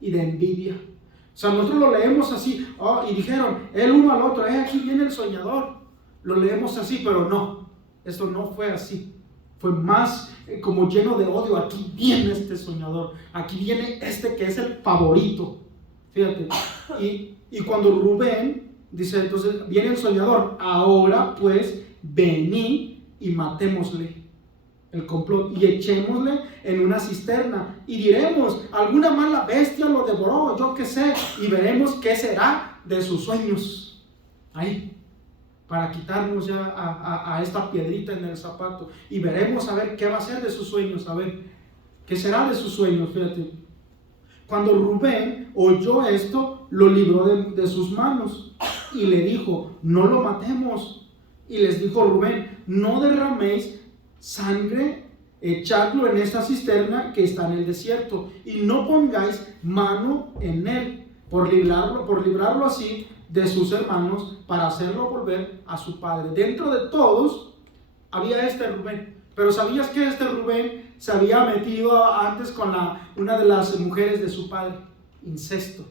y de envidia. O sea, nosotros lo leemos así, y dijeron, el uno al otro, aquí viene el soñador. Lo leemos así, pero no, esto no fue así. Fue más como lleno de odio. Aquí viene este soñador, aquí viene este que es el favorito. Fíjate, y cuando Rubén dice, entonces viene el soñador, ahora pues venid y matémosle, el complot, y echémosle en una cisterna y diremos, alguna mala bestia lo devoró, yo qué sé, y veremos qué será de sus sueños. Ahí, para quitarnos ya a esta piedrita en el zapato, y veremos a ver qué va a ser de sus sueños, a ver qué será de sus sueños. Fíjate, cuando Rubén oyó esto, lo libró de sus manos y le dijo, no lo matemos. Y les dijo Rubén, no derraméis sangre, echadlo en esta cisterna que está en el desierto, y no pongáis mano en él, por librarlo así de sus hermanos, para hacerlo volver a su padre. Dentro de todos había este Rubén, pero ¿sabías que este Rubén se había metido antes con una de las mujeres de su padre? Incesto.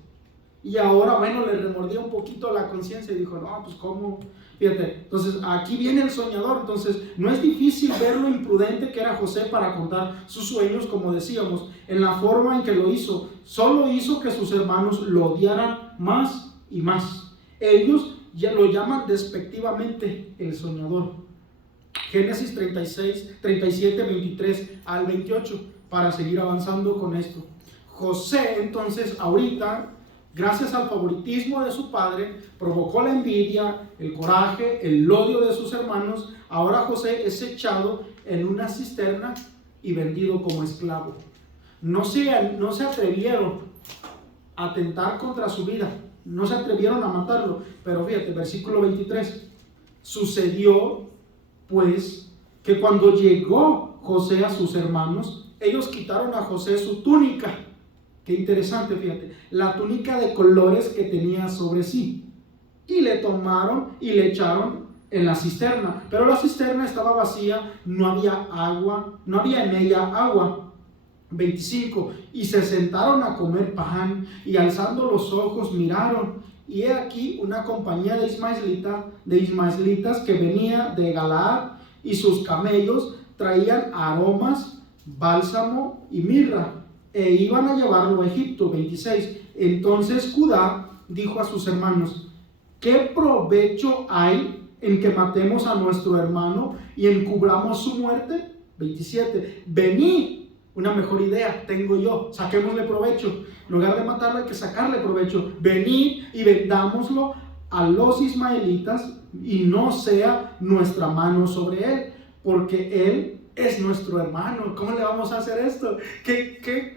Y ahora, bueno, le remordía un poquito la conciencia y dijo, no, pues ¿cómo? Fíjate, entonces aquí viene el soñador. Entonces no es difícil ver lo imprudente que era José para contar sus sueños, como decíamos, en la forma en que lo hizo. Solo hizo que sus hermanos lo odiaran más y más. Ellos ya lo llaman despectivamente el soñador. Génesis 37, 23 al 28, para seguir avanzando con esto. José, entonces, ahorita, gracias al favoritismo de su padre, provocó la envidia, el coraje, el odio de sus hermanos. Ahora José es echado en una cisterna y vendido como esclavo. No se atrevieron a atentar contra su vida, no se atrevieron a matarlo. Pero fíjate, versículo 23. Sucedió pues que cuando llegó José a sus hermanos, ellos quitaron a José su túnica. Qué interesante, fíjate, la túnica de colores que tenía sobre sí. Y le tomaron y le echaron en la cisterna. Pero la cisterna estaba vacía, no había agua, no había en ella agua. 25. Y se sentaron a comer pan, y alzando los ojos miraron, y he aquí una compañía de ismaelitas que venía de Galaad, y sus camellos traían aromas, bálsamo y mirra, e iban a llevarlo a Egipto. 26. Entonces Judá dijo a sus hermanos: ¿qué provecho hay en que matemos a nuestro hermano y encubramos su muerte? 27. Venid, una mejor idea tengo yo, saquémosle provecho. En lugar de matarlo hay que sacarle provecho. Venid y vendámoslo a los ismaelitas, y no sea nuestra mano sobre él, porque él es nuestro hermano. ¿Cómo le vamos a hacer esto?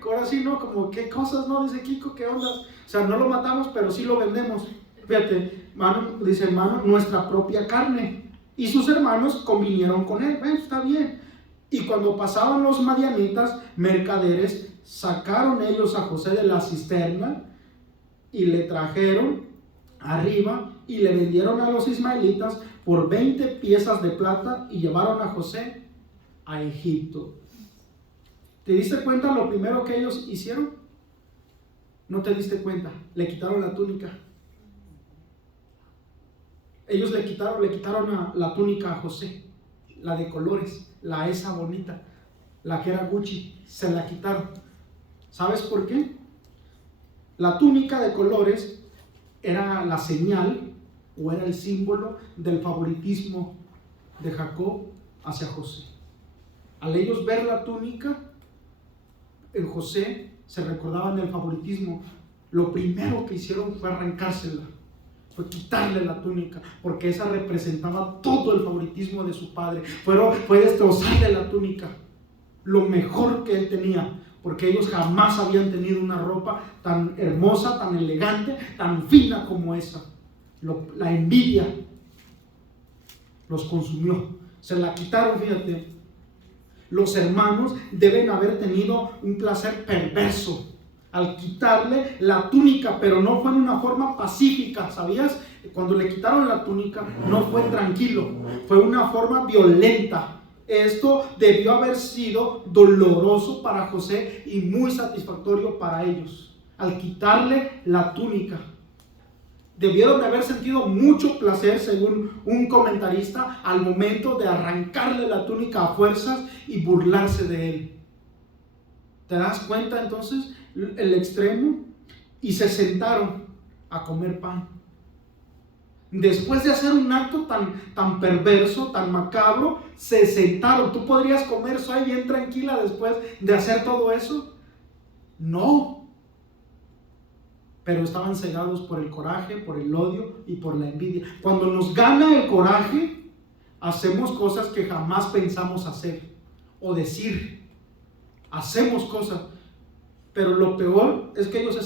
Ahora sí, ¿no? Como, ¿qué cosas, no? Dice Kiko, ¿qué onda? O sea, no lo matamos, pero sí lo vendemos. Fíjate, hermano, dice hermano, nuestra propia carne. Y sus hermanos convinieron con él. Está bien. Y cuando pasaban los madianitas, mercaderes, sacaron ellos a José de la cisterna y le trajeron arriba y le vendieron a los ismaelitas por 20 piezas de plata, y llevaron a José a Egipto. ¿Te diste cuenta lo primero que ellos hicieron? No te diste cuenta, le quitaron la túnica. Ellos le quitaron la túnica a José, la de colores, esa bonita, la que era Gucci, se la quitaron. ¿Sabes por qué? La túnica de colores era la señal, o era el símbolo del favoritismo de Jacob hacia José. Al ellos ver la túnica en José, se recordaban del favoritismo. Lo primero que hicieron fue arrancársela, fue quitarle la túnica, porque esa representaba todo el favoritismo de su padre. Fue destrozarle la túnica, lo mejor que él tenía, porque ellos jamás habían tenido una ropa tan hermosa, tan elegante, tan fina como esa. La envidia los consumió, se la quitaron. Fíjate, los hermanos deben haber tenido un placer perverso al quitarle la túnica, pero no fue en una forma pacífica, ¿sabías? Cuando le quitaron la túnica no fue tranquilo, fue una forma violenta. Esto debió haber sido doloroso para José y muy satisfactorio para ellos. Al quitarle la túnica, debieron de haber sentido mucho placer, según un comentarista, al momento de arrancarle la túnica a fuerzas y burlarse de él. ¿Te das cuenta entonces el extremo? Y se sentaron a comer pan. Después de hacer un acto tan perverso, tan macabro, se sentaron. ¿Tú podrías comer soy bien tranquila después de hacer todo eso? No. Pero estaban cegados por el coraje, por el odio y por la envidia. Cuando nos gana el coraje, hacemos cosas que jamás pensamos hacer o decir. Hacemos cosas. Pero lo peor es que ellos se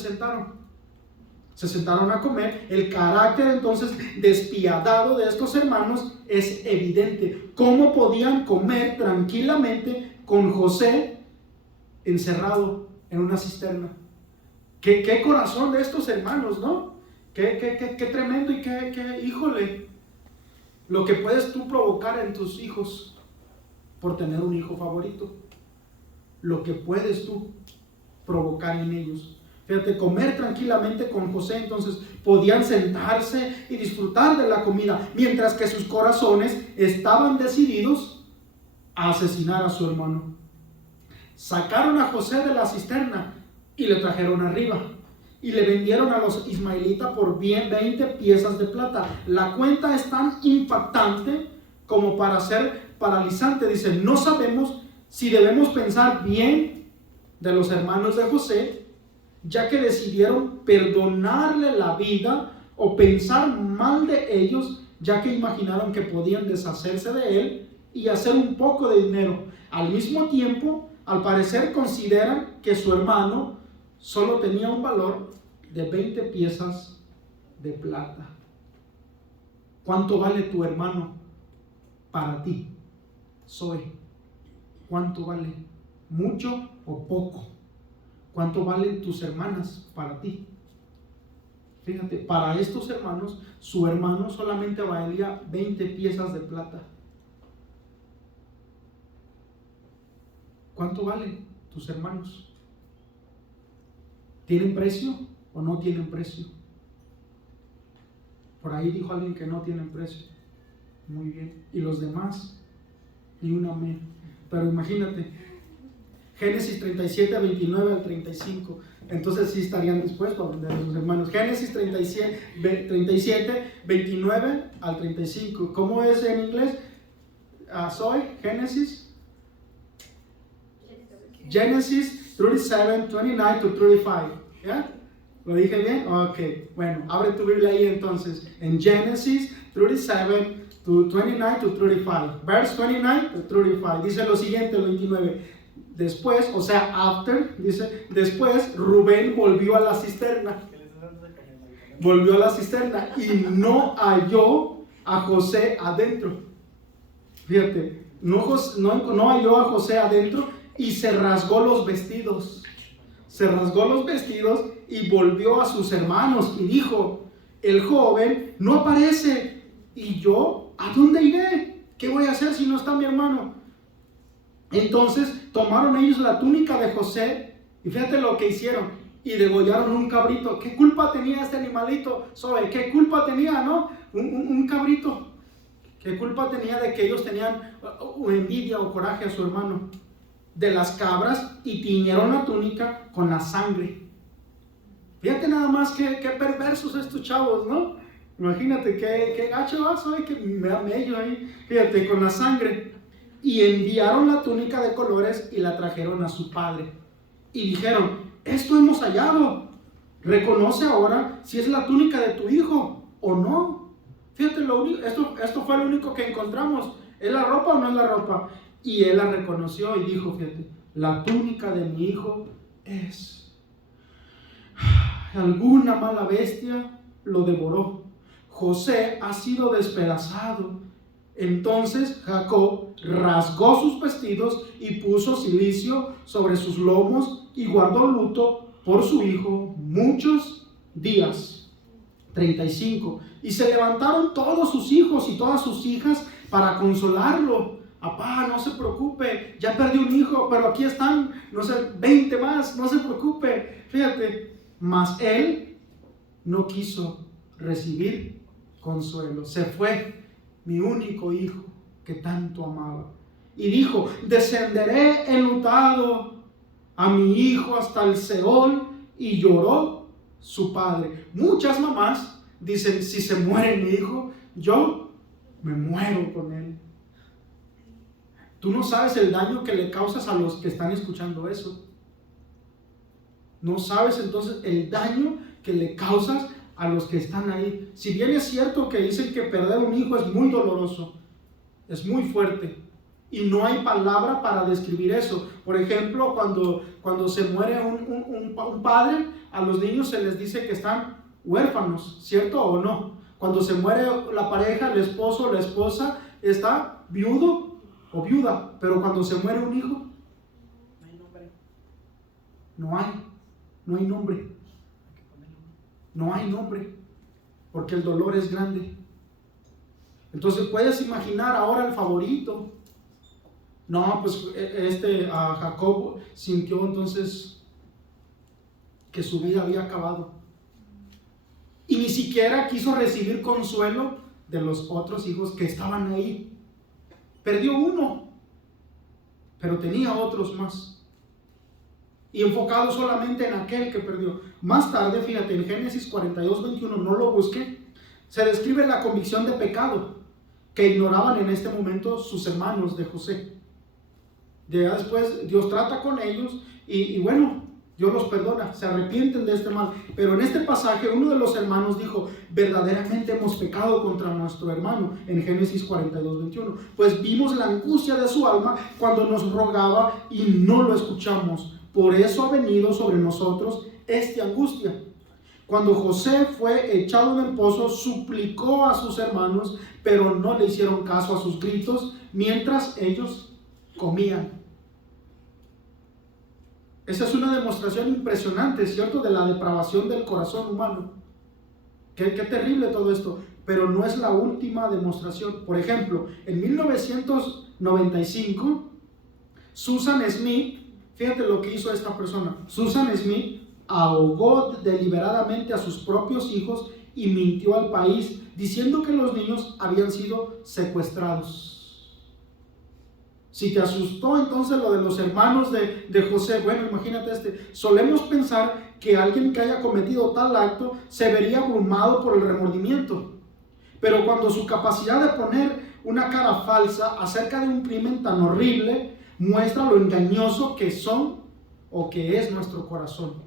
sentaron a comer. El carácter entonces despiadado de estos hermanos es evidente. ¿Cómo podían comer tranquilamente con José encerrado en una cisterna? ¿Qué corazón de estos hermanos, ¿no? Qué tremendo y híjole, lo que puedes tú provocar en tus hijos por tener un hijo favorito. Lo que puedes tú provocar en ellos. Fíjate, comer tranquilamente con José, entonces podían sentarse y disfrutar de la comida, mientras que sus corazones estaban decididos a asesinar a su hermano. Sacaron a José de la cisterna y le trajeron arriba, y le vendieron a los ismaelitas por bien 20 piezas de plata. La cuenta es tan impactante como para ser paralizante. Dice, no sabemos si debemos pensar bien de los hermanos de José, ya que decidieron perdonarle la vida, o pensar mal de ellos, ya que imaginaron que podían deshacerse de él y hacer un poco de dinero. Al mismo tiempo, al parecer consideran que su hermano solo tenía un valor de 20 piezas de plata. ¿Cuánto vale tu hermano para ti? Zoe, ¿cuánto vale? ¿Mucho o poco? ¿Cuánto valen tus hermanas para ti? Fíjate, para estos hermanos, su hermano solamente valía 20 piezas de plata. ¿Cuánto valen tus hermanos? ¿Tienen precio o no tienen precio? Por ahí dijo alguien que no tienen precio. Muy bien. ¿Y los demás? Y un amén. Pero imagínate, Génesis 37, 29 al 35. Entonces sí estarían dispuestos a vender a sus hermanos. Génesis 37, 29 al 35. ¿Cómo es en inglés? Soy Génesis 37, 29 to 35. ¿Ya? ¿Lo dije bien? Ok. Bueno, abre tu Biblia ahí entonces. En Génesis 37 to 29 to 35. Verse 29 to 35. Dice lo siguiente, el 29. Después, o sea, after, dice, después Rubén volvió a la cisterna. Volvió a la cisterna y no halló a José adentro. Fíjate, no halló a José adentro y se rasgó los vestidos. Se rasgó los vestidos y volvió a sus hermanos y dijo: el joven no aparece, y yo, ¿a dónde iré? ¿Qué voy a hacer si no está mi hermano? Entonces tomaron ellos la túnica de José y fíjate lo que hicieron, y degollaron un cabrito. ¿Qué culpa tenía este animalito? ¿Sabe? ¿Qué culpa tenía, no? Un cabrito. ¿Qué culpa tenía de que ellos tenían envidia o coraje a su hermano? De las cabras, y tiñeron la túnica con la sangre. Fíjate nada más qué perversos estos chavos, ¿no? Imagínate qué gacho vas hoy, que me da mello ahí. Fíjate, con la sangre. Y enviaron la túnica de colores y la trajeron a su padre. Y dijeron: esto hemos hallado. Reconoce ahora si es la túnica de tu hijo o no. Fíjate, esto fue lo único que encontramos. ¿Es la ropa o no es la ropa? Y él la reconoció y dijo: fíjate, la túnica de mi hijo es. Alguna mala bestia lo devoró. José ha sido despedazado. Entonces Jacob rasgó sus vestidos y puso cilicio sobre sus lomos y guardó luto por su hijo muchos días. 35. Y se levantaron todos sus hijos y todas sus hijas para consolarlo. Papá, no se preocupe, ya perdí un hijo, pero aquí están, 20 más, no se preocupe. Fíjate, mas él no quiso recibir consuelo. Se fue mi único hijo que tanto amaba. Y dijo: descenderé enlutado a mi hijo hasta el Seol. Y lloró su padre. Muchas mamás dicen: si se muere mi hijo, yo me muero con él. Tú no sabes el daño que le causas a los que están escuchando eso. No sabes entonces el daño que le causas a los que están ahí. Si bien es cierto que dicen que perder un hijo es muy doloroso, es muy fuerte, y no hay palabra para describir eso. Por ejemplo, cuando se muere un padre, a los niños se les dice que están huérfanos, ¿cierto o no? Cuando se muere la pareja, el esposo o la esposa, está viudo o viuda. Pero cuando se muere un hijo, no hay nombre. No hay nombre. No hay nombre, porque el dolor es grande. Entonces puedes imaginar ahora el favorito. No, pues Jacob sintió entonces que su vida había acabado. Y ni siquiera quiso recibir consuelo de los otros hijos que estaban ahí. Perdió uno, pero tenía otros más. Y enfocado solamente en aquel que perdió. Más tarde, fíjate, en Génesis 42, 21, no lo busque, se describe la convicción de pecado que ignoraban en este momento sus hermanos de José. Ya después Dios trata con ellos y bueno, Dios los perdona, se arrepienten de este mal. Pero en este pasaje uno de los hermanos dijo: verdaderamente hemos pecado contra nuestro hermano, en Génesis 42, 21. Pues vimos la angustia de su alma cuando nos rogaba y no lo escuchamos. Por eso ha venido sobre nosotros esta angustia. Cuando José fue echado en el pozo, suplicó a sus hermanos, pero no le hicieron caso a sus gritos mientras ellos comían. Esa es una demostración impresionante, ¿cierto?, de la depravación del corazón humano. Qué terrible todo esto, pero no es la última demostración. Por ejemplo, en 1995, Susan Smith, fíjate lo que hizo esta persona. Susan Smith ahogó deliberadamente a sus propios hijos y mintió al país diciendo que los niños habían sido secuestrados. Si te asustó entonces lo de los hermanos de José, bueno, imagínate solemos pensar que alguien que haya cometido tal acto se vería abrumado por el remordimiento. Pero cuando su capacidad de poner una cara falsa acerca de un crimen tan horrible muestra lo engañoso que son o que es nuestro corazón.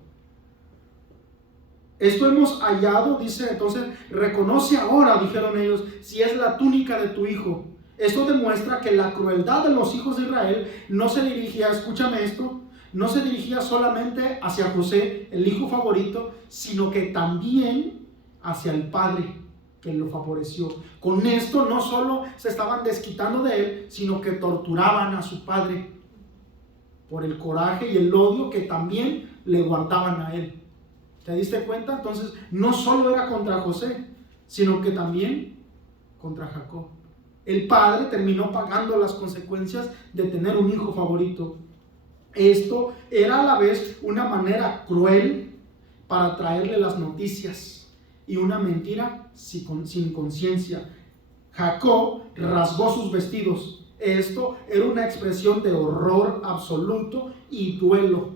Esto hemos hallado, dice entonces, reconoce ahora, dijeron ellos, si es la túnica de tu hijo. Esto demuestra que la crueldad de los hijos de Israel no se dirigía, escúchame esto, no se dirigía solamente hacia José, el hijo favorito, sino que también hacia el padre que lo favoreció. Con esto no solo se estaban desquitando de él, sino que torturaban a su padre por el coraje y el odio que también le guardaban a él. ¿Te diste cuenta? Entonces, no solo era contra José, sino que también contra Jacob. El padre terminó pagando las consecuencias de tener un hijo favorito. Esto era a la vez una manera cruel para traerle las noticias y una mentira sin conciencia. Jacob rasgó sus vestidos. Esto era una expresión de horror absoluto y duelo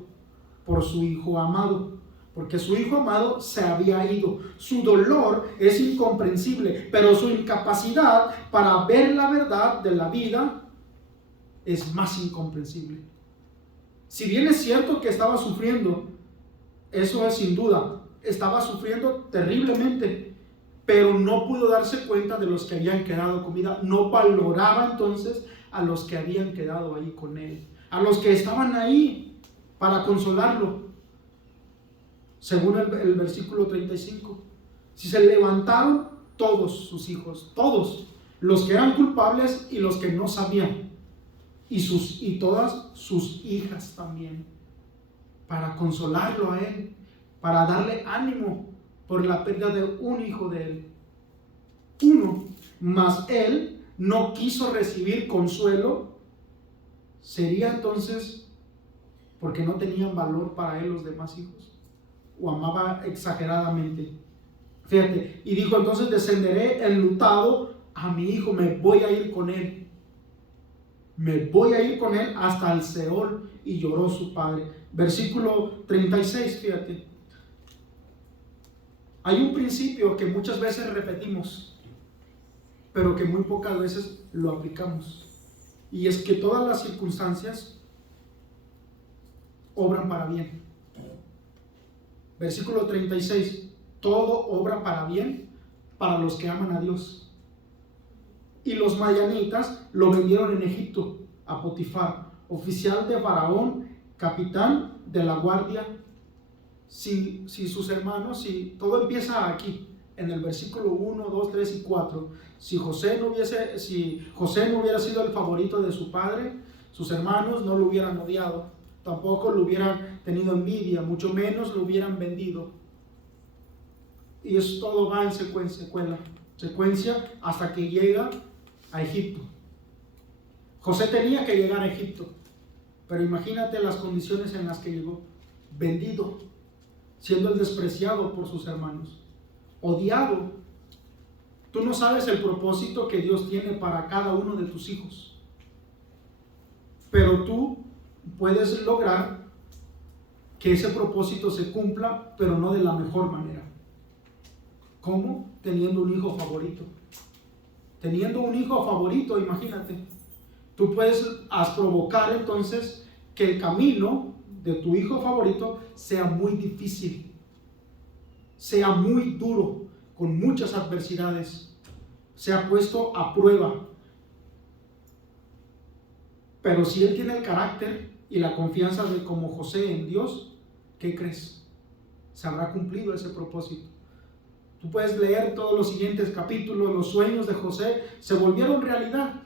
por su hijo amado. Porque su hijo amado se había ido. Su dolor es incomprensible, pero su incapacidad para ver la verdad de la vida es más incomprensible. Si bien es cierto que estaba sufriendo, eso es sin duda, estaba sufriendo terriblemente, pero no pudo darse cuenta de los que habían quedado con vida. No valoraba entonces a los que habían quedado ahí con él, a los que estaban ahí para consolarlo. Según el versículo 35, si se levantaron todos sus hijos, todos, los que eran culpables y los que no sabían, y todas sus hijas también, para consolarlo a él, para darle ánimo por la pérdida de un hijo de él. Uno, mas él no quiso recibir consuelo. Sería entonces porque no tenían valor para él los demás hijos, o amaba exageradamente. Fíjate, y dijo entonces: descenderé enlutado a mi hijo, me voy a ir con él. Me voy a ir con él hasta el Seol. Y lloró su padre. Versículo 36, fíjate. Hay un principio que muchas veces repetimos, pero que muy pocas veces lo aplicamos. Y es que todas las circunstancias obran para bien. Versículo 36. Todo obra para bien para los que aman a Dios. Y los madianitas lo vendieron en Egipto a Potifar, oficial de Faraón, capitán de la guardia. Si sus hermanos, si todo empieza aquí, en el versículo 1, 2, 3 y 4, si José no hubiera sido el favorito de su padre, sus hermanos no lo hubieran odiado, tampoco lo hubieran tenido envidia, mucho menos lo hubieran vendido. Y eso todo va en secuencia hasta que llega a Egipto. José tenía que llegar a Egipto, pero imagínate las condiciones en las que llegó: vendido, siendo el despreciado por sus hermanos, odiado. Tú no sabes el propósito que Dios tiene para cada uno de tus hijos, pero tú puedes lograr que ese propósito se cumpla, pero no de la mejor manera. ¿Cómo? Teniendo un hijo favorito. Teniendo un hijo favorito, imagínate, tú puedes provocar entonces que el camino de tu hijo favorito sea muy difícil, sea muy duro, con muchas adversidades, sea puesto a prueba. Pero si él tiene el carácter y la confianza de como José en Dios, ¿qué crees? se habrá cumplido ese propósito. Tú puedes leer todos los siguientes capítulos. Los sueños de José se volvieron realidad.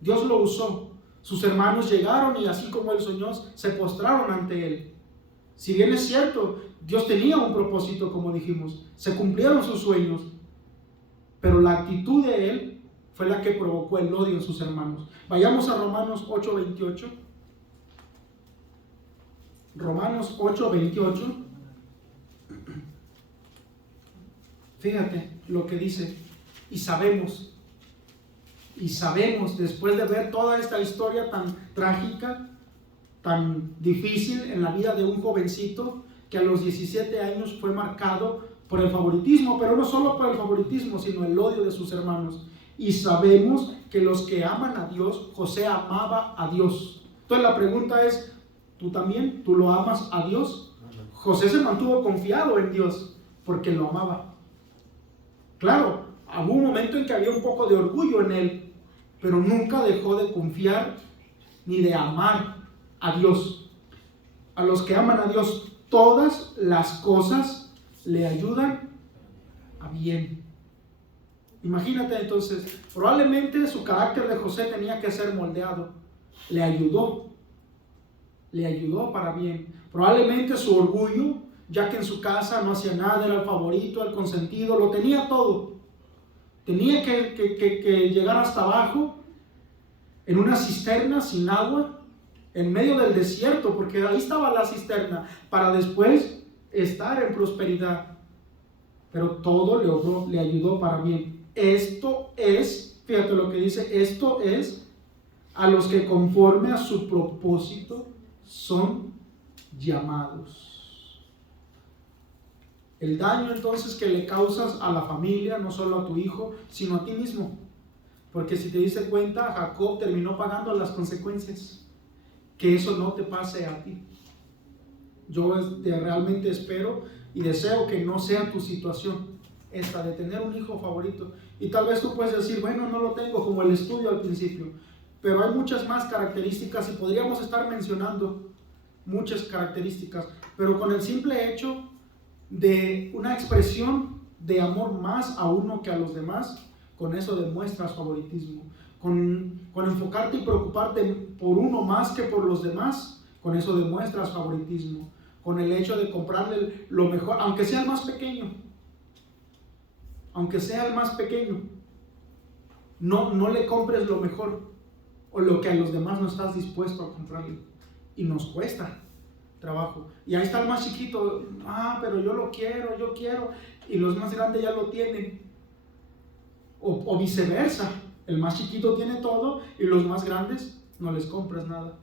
Dios lo usó. Sus hermanos llegaron y así como él soñó, se postraron ante él. Si bien es cierto, Dios tenía un propósito, como dijimos, se cumplieron sus sueños, pero la actitud de él fue la que provocó el odio en sus hermanos. Vayamos a Romanos 8:28. Romanos 8:28. Fíjate lo que dice. Y sabemos, después de ver toda esta historia tan trágica, tan difícil en la vida de un jovencito que a los 17 años fue marcado por el favoritismo, pero no solo por el favoritismo, sino el odio de sus hermanos. Y sabemos que los que aman a Dios, José amaba a Dios. Entonces la pregunta es, ¿tú también? ¿Tú lo amas a Dios? José se mantuvo confiado en Dios porque lo amaba. Claro, hubo un momento en que había un poco de orgullo en él, pero nunca dejó de confiar ni de amar a Dios. A los que aman a Dios, todas las cosas le ayudan a bien. Imagínate entonces, probablemente su carácter de José tenía que ser moldeado. Le ayudó para bien. Probablemente su orgullo, ya que en su casa no hacía nada, era el favorito, el consentido, lo tenía todo. Tenía que llegar hasta abajo, en una cisterna sin agua, en medio del desierto, porque ahí estaba la cisterna, para después estar en prosperidad. Pero todo le ayudó para bien. Esto es, fíjate lo que dice, esto es a los que conforme a su propósito son llamados. El daño entonces que le causas a la familia, no solo a tu hijo, sino a ti mismo. Porque si te diste cuenta, Jacob terminó pagando las consecuencias. Que eso no te pase a ti. Yo realmente espero y deseo que no sea tu situación esta de tener un hijo favorito. Y tal vez tú puedes decir, bueno, no lo tengo, como el estudio al principio. Pero hay muchas más características y podríamos estar mencionando muchas características. Pero con el simple hecho de una expresión de amor más a uno que a los demás, con eso demuestras favoritismo. Con enfocarte y preocuparte por uno más que por los demás, con eso demuestras favoritismo. Con el hecho de comprarle lo mejor, aunque sea el más pequeño. Aunque sea el más pequeño. No le compres lo mejor o lo que a los demás no estás dispuesto a comprarle. Y nos cuesta trabajo. Y ahí está el más chiquito, pero yo quiero, y los más grandes ya lo tienen. O viceversa, el más chiquito tiene todo y los más grandes no les compras nada.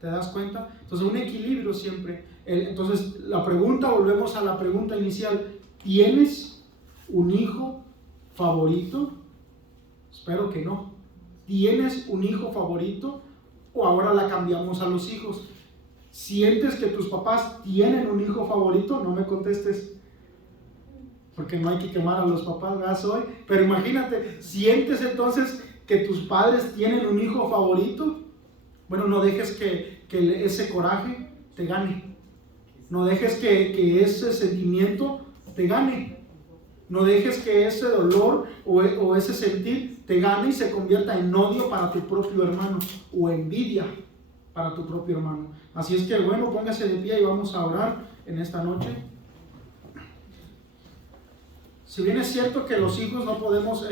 ¿Te das cuenta? Entonces un equilibrio siempre. Entonces volvemos a la pregunta inicial, ¿tienes un hijo favorito? Espero que no. ¿Tienes un hijo favorito? O ahora la cambiamos a los hijos. ¿Sientes que tus papás tienen un hijo favorito? No me contestes, porque no hay que quemar a los papás, ¿verdad? Hoy. Pero imagínate, ¿sientes entonces que tus padres tienen un hijo favorito? Bueno, no dejes que ese coraje te gane. No dejes que ese sentimiento te gane. No dejes que ese dolor o ese sentir te gane y se convierta en odio para tu propio hermano o envidia para tu propio hermano. Así es que bueno, póngase de pie y vamos a orar en esta noche. Si bien es cierto que los hijos no podemos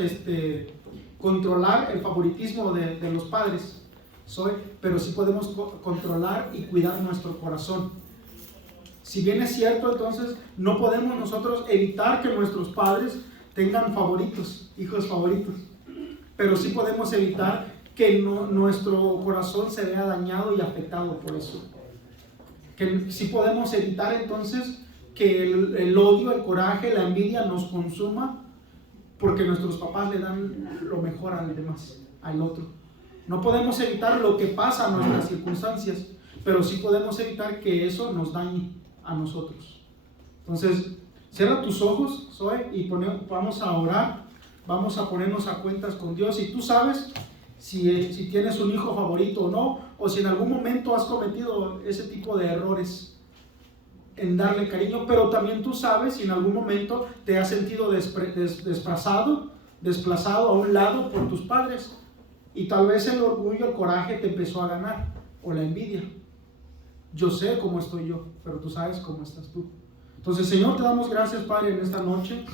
controlar el favoritismo de los padres, pero sí podemos controlar y cuidar nuestro corazón. Si bien es cierto, entonces no podemos nosotros evitar que nuestros padres tengan favoritos, hijos favoritos, pero sí podemos evitar que nuestro corazón se vea dañado y afectado por eso. Que sí podemos evitar entonces que el odio, el coraje, la envidia nos consuma porque nuestros papás le dan lo mejor al demás, al otro. No podemos evitar lo que pasa en nuestras circunstancias, pero sí podemos evitar que eso nos dañe a nosotros. Entonces, cierra tus ojos, Zoe, y vamos a orar, vamos a ponernos a cuentas con Dios. Y tú sabes si tienes un hijo favorito o no, o si en algún momento has cometido ese tipo de errores. en darle cariño, pero también tú sabes si en algún momento te has sentido desplazado a un lado por tus padres, y tal vez el orgullo, el coraje te empezó a ganar, o la envidia. Yo sé cómo estoy yo, pero tú sabes cómo estás tú. Entonces, Señor, te damos gracias, Padre, en esta noche.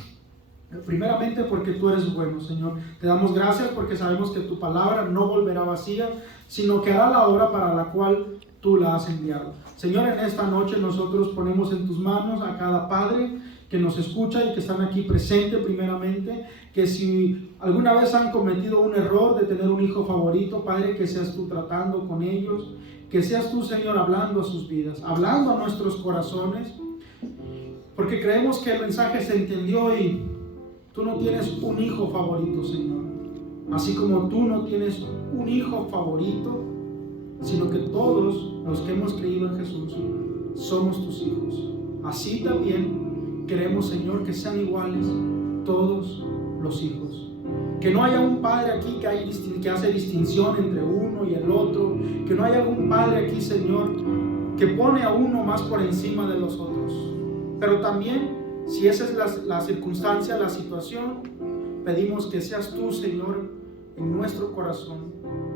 Primeramente porque tú eres bueno, Señor. Te damos gracias porque sabemos que tu palabra no volverá vacía, sino que hará la obra para la cual tú la has enviado. Señor, en esta noche nosotros ponemos en tus manos a cada padre que nos escucha y que están aquí presente primeramente, que si alguna vez han cometido un error de tener un hijo favorito, Padre, que seas tú tratando con ellos, que seas tú, Señor, hablando a sus vidas, hablando a nuestros corazones, porque creemos que el mensaje se entendió y tú no tienes un hijo favorito, Señor. Así como tú no tienes un hijo favorito, sino que todos los que hemos creído en Jesús somos tus hijos. Así también queremos, Señor, que sean iguales todos los hijos. Que no haya un padre aquí que hace distinción entre uno y el otro. Que no haya un padre aquí, Señor, que pone a uno más por encima de los otros. Pero también, si esa es la circunstancia, la situación, pedimos que seas tú, Señor, en nuestro corazón,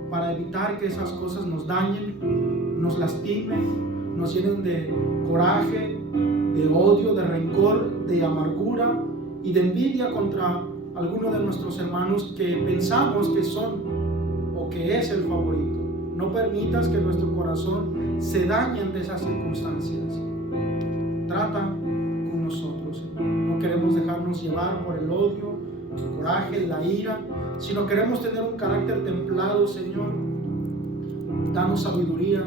para evitar que esas cosas nos dañen, nos lastimen, nos llenen de coraje, de odio, de rencor, de amargura y de envidia contra alguno de nuestros hermanos que pensamos que son o que es el favorito. No permitas que nuestro corazón se dañe ante esas circunstancias. Trata con nosotros, Señor. No queremos dejarnos llevar por el odio, el coraje, la ira, sino queremos tener un carácter templado, Señor. Danos sabiduría,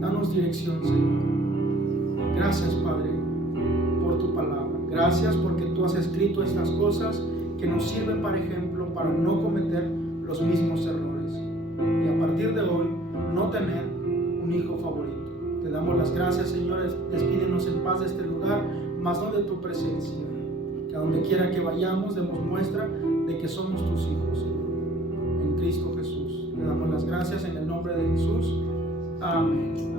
danos dirección, Señor. Gracias, Padre, por tu palabra. Gracias porque tú has escrito estas cosas que nos sirven para ejemplo, para no cometer los mismos errores. Y a partir de hoy, no tener un hijo favorito. Te damos las gracias, Señor. Despídenos en paz de este lugar, mas no de tu presencia. Que a donde quiera que vayamos, demos muestra de que somos tus hijos, Señor. En Cristo Jesús. Te damos las gracias en el nombre de Jesús. Amén.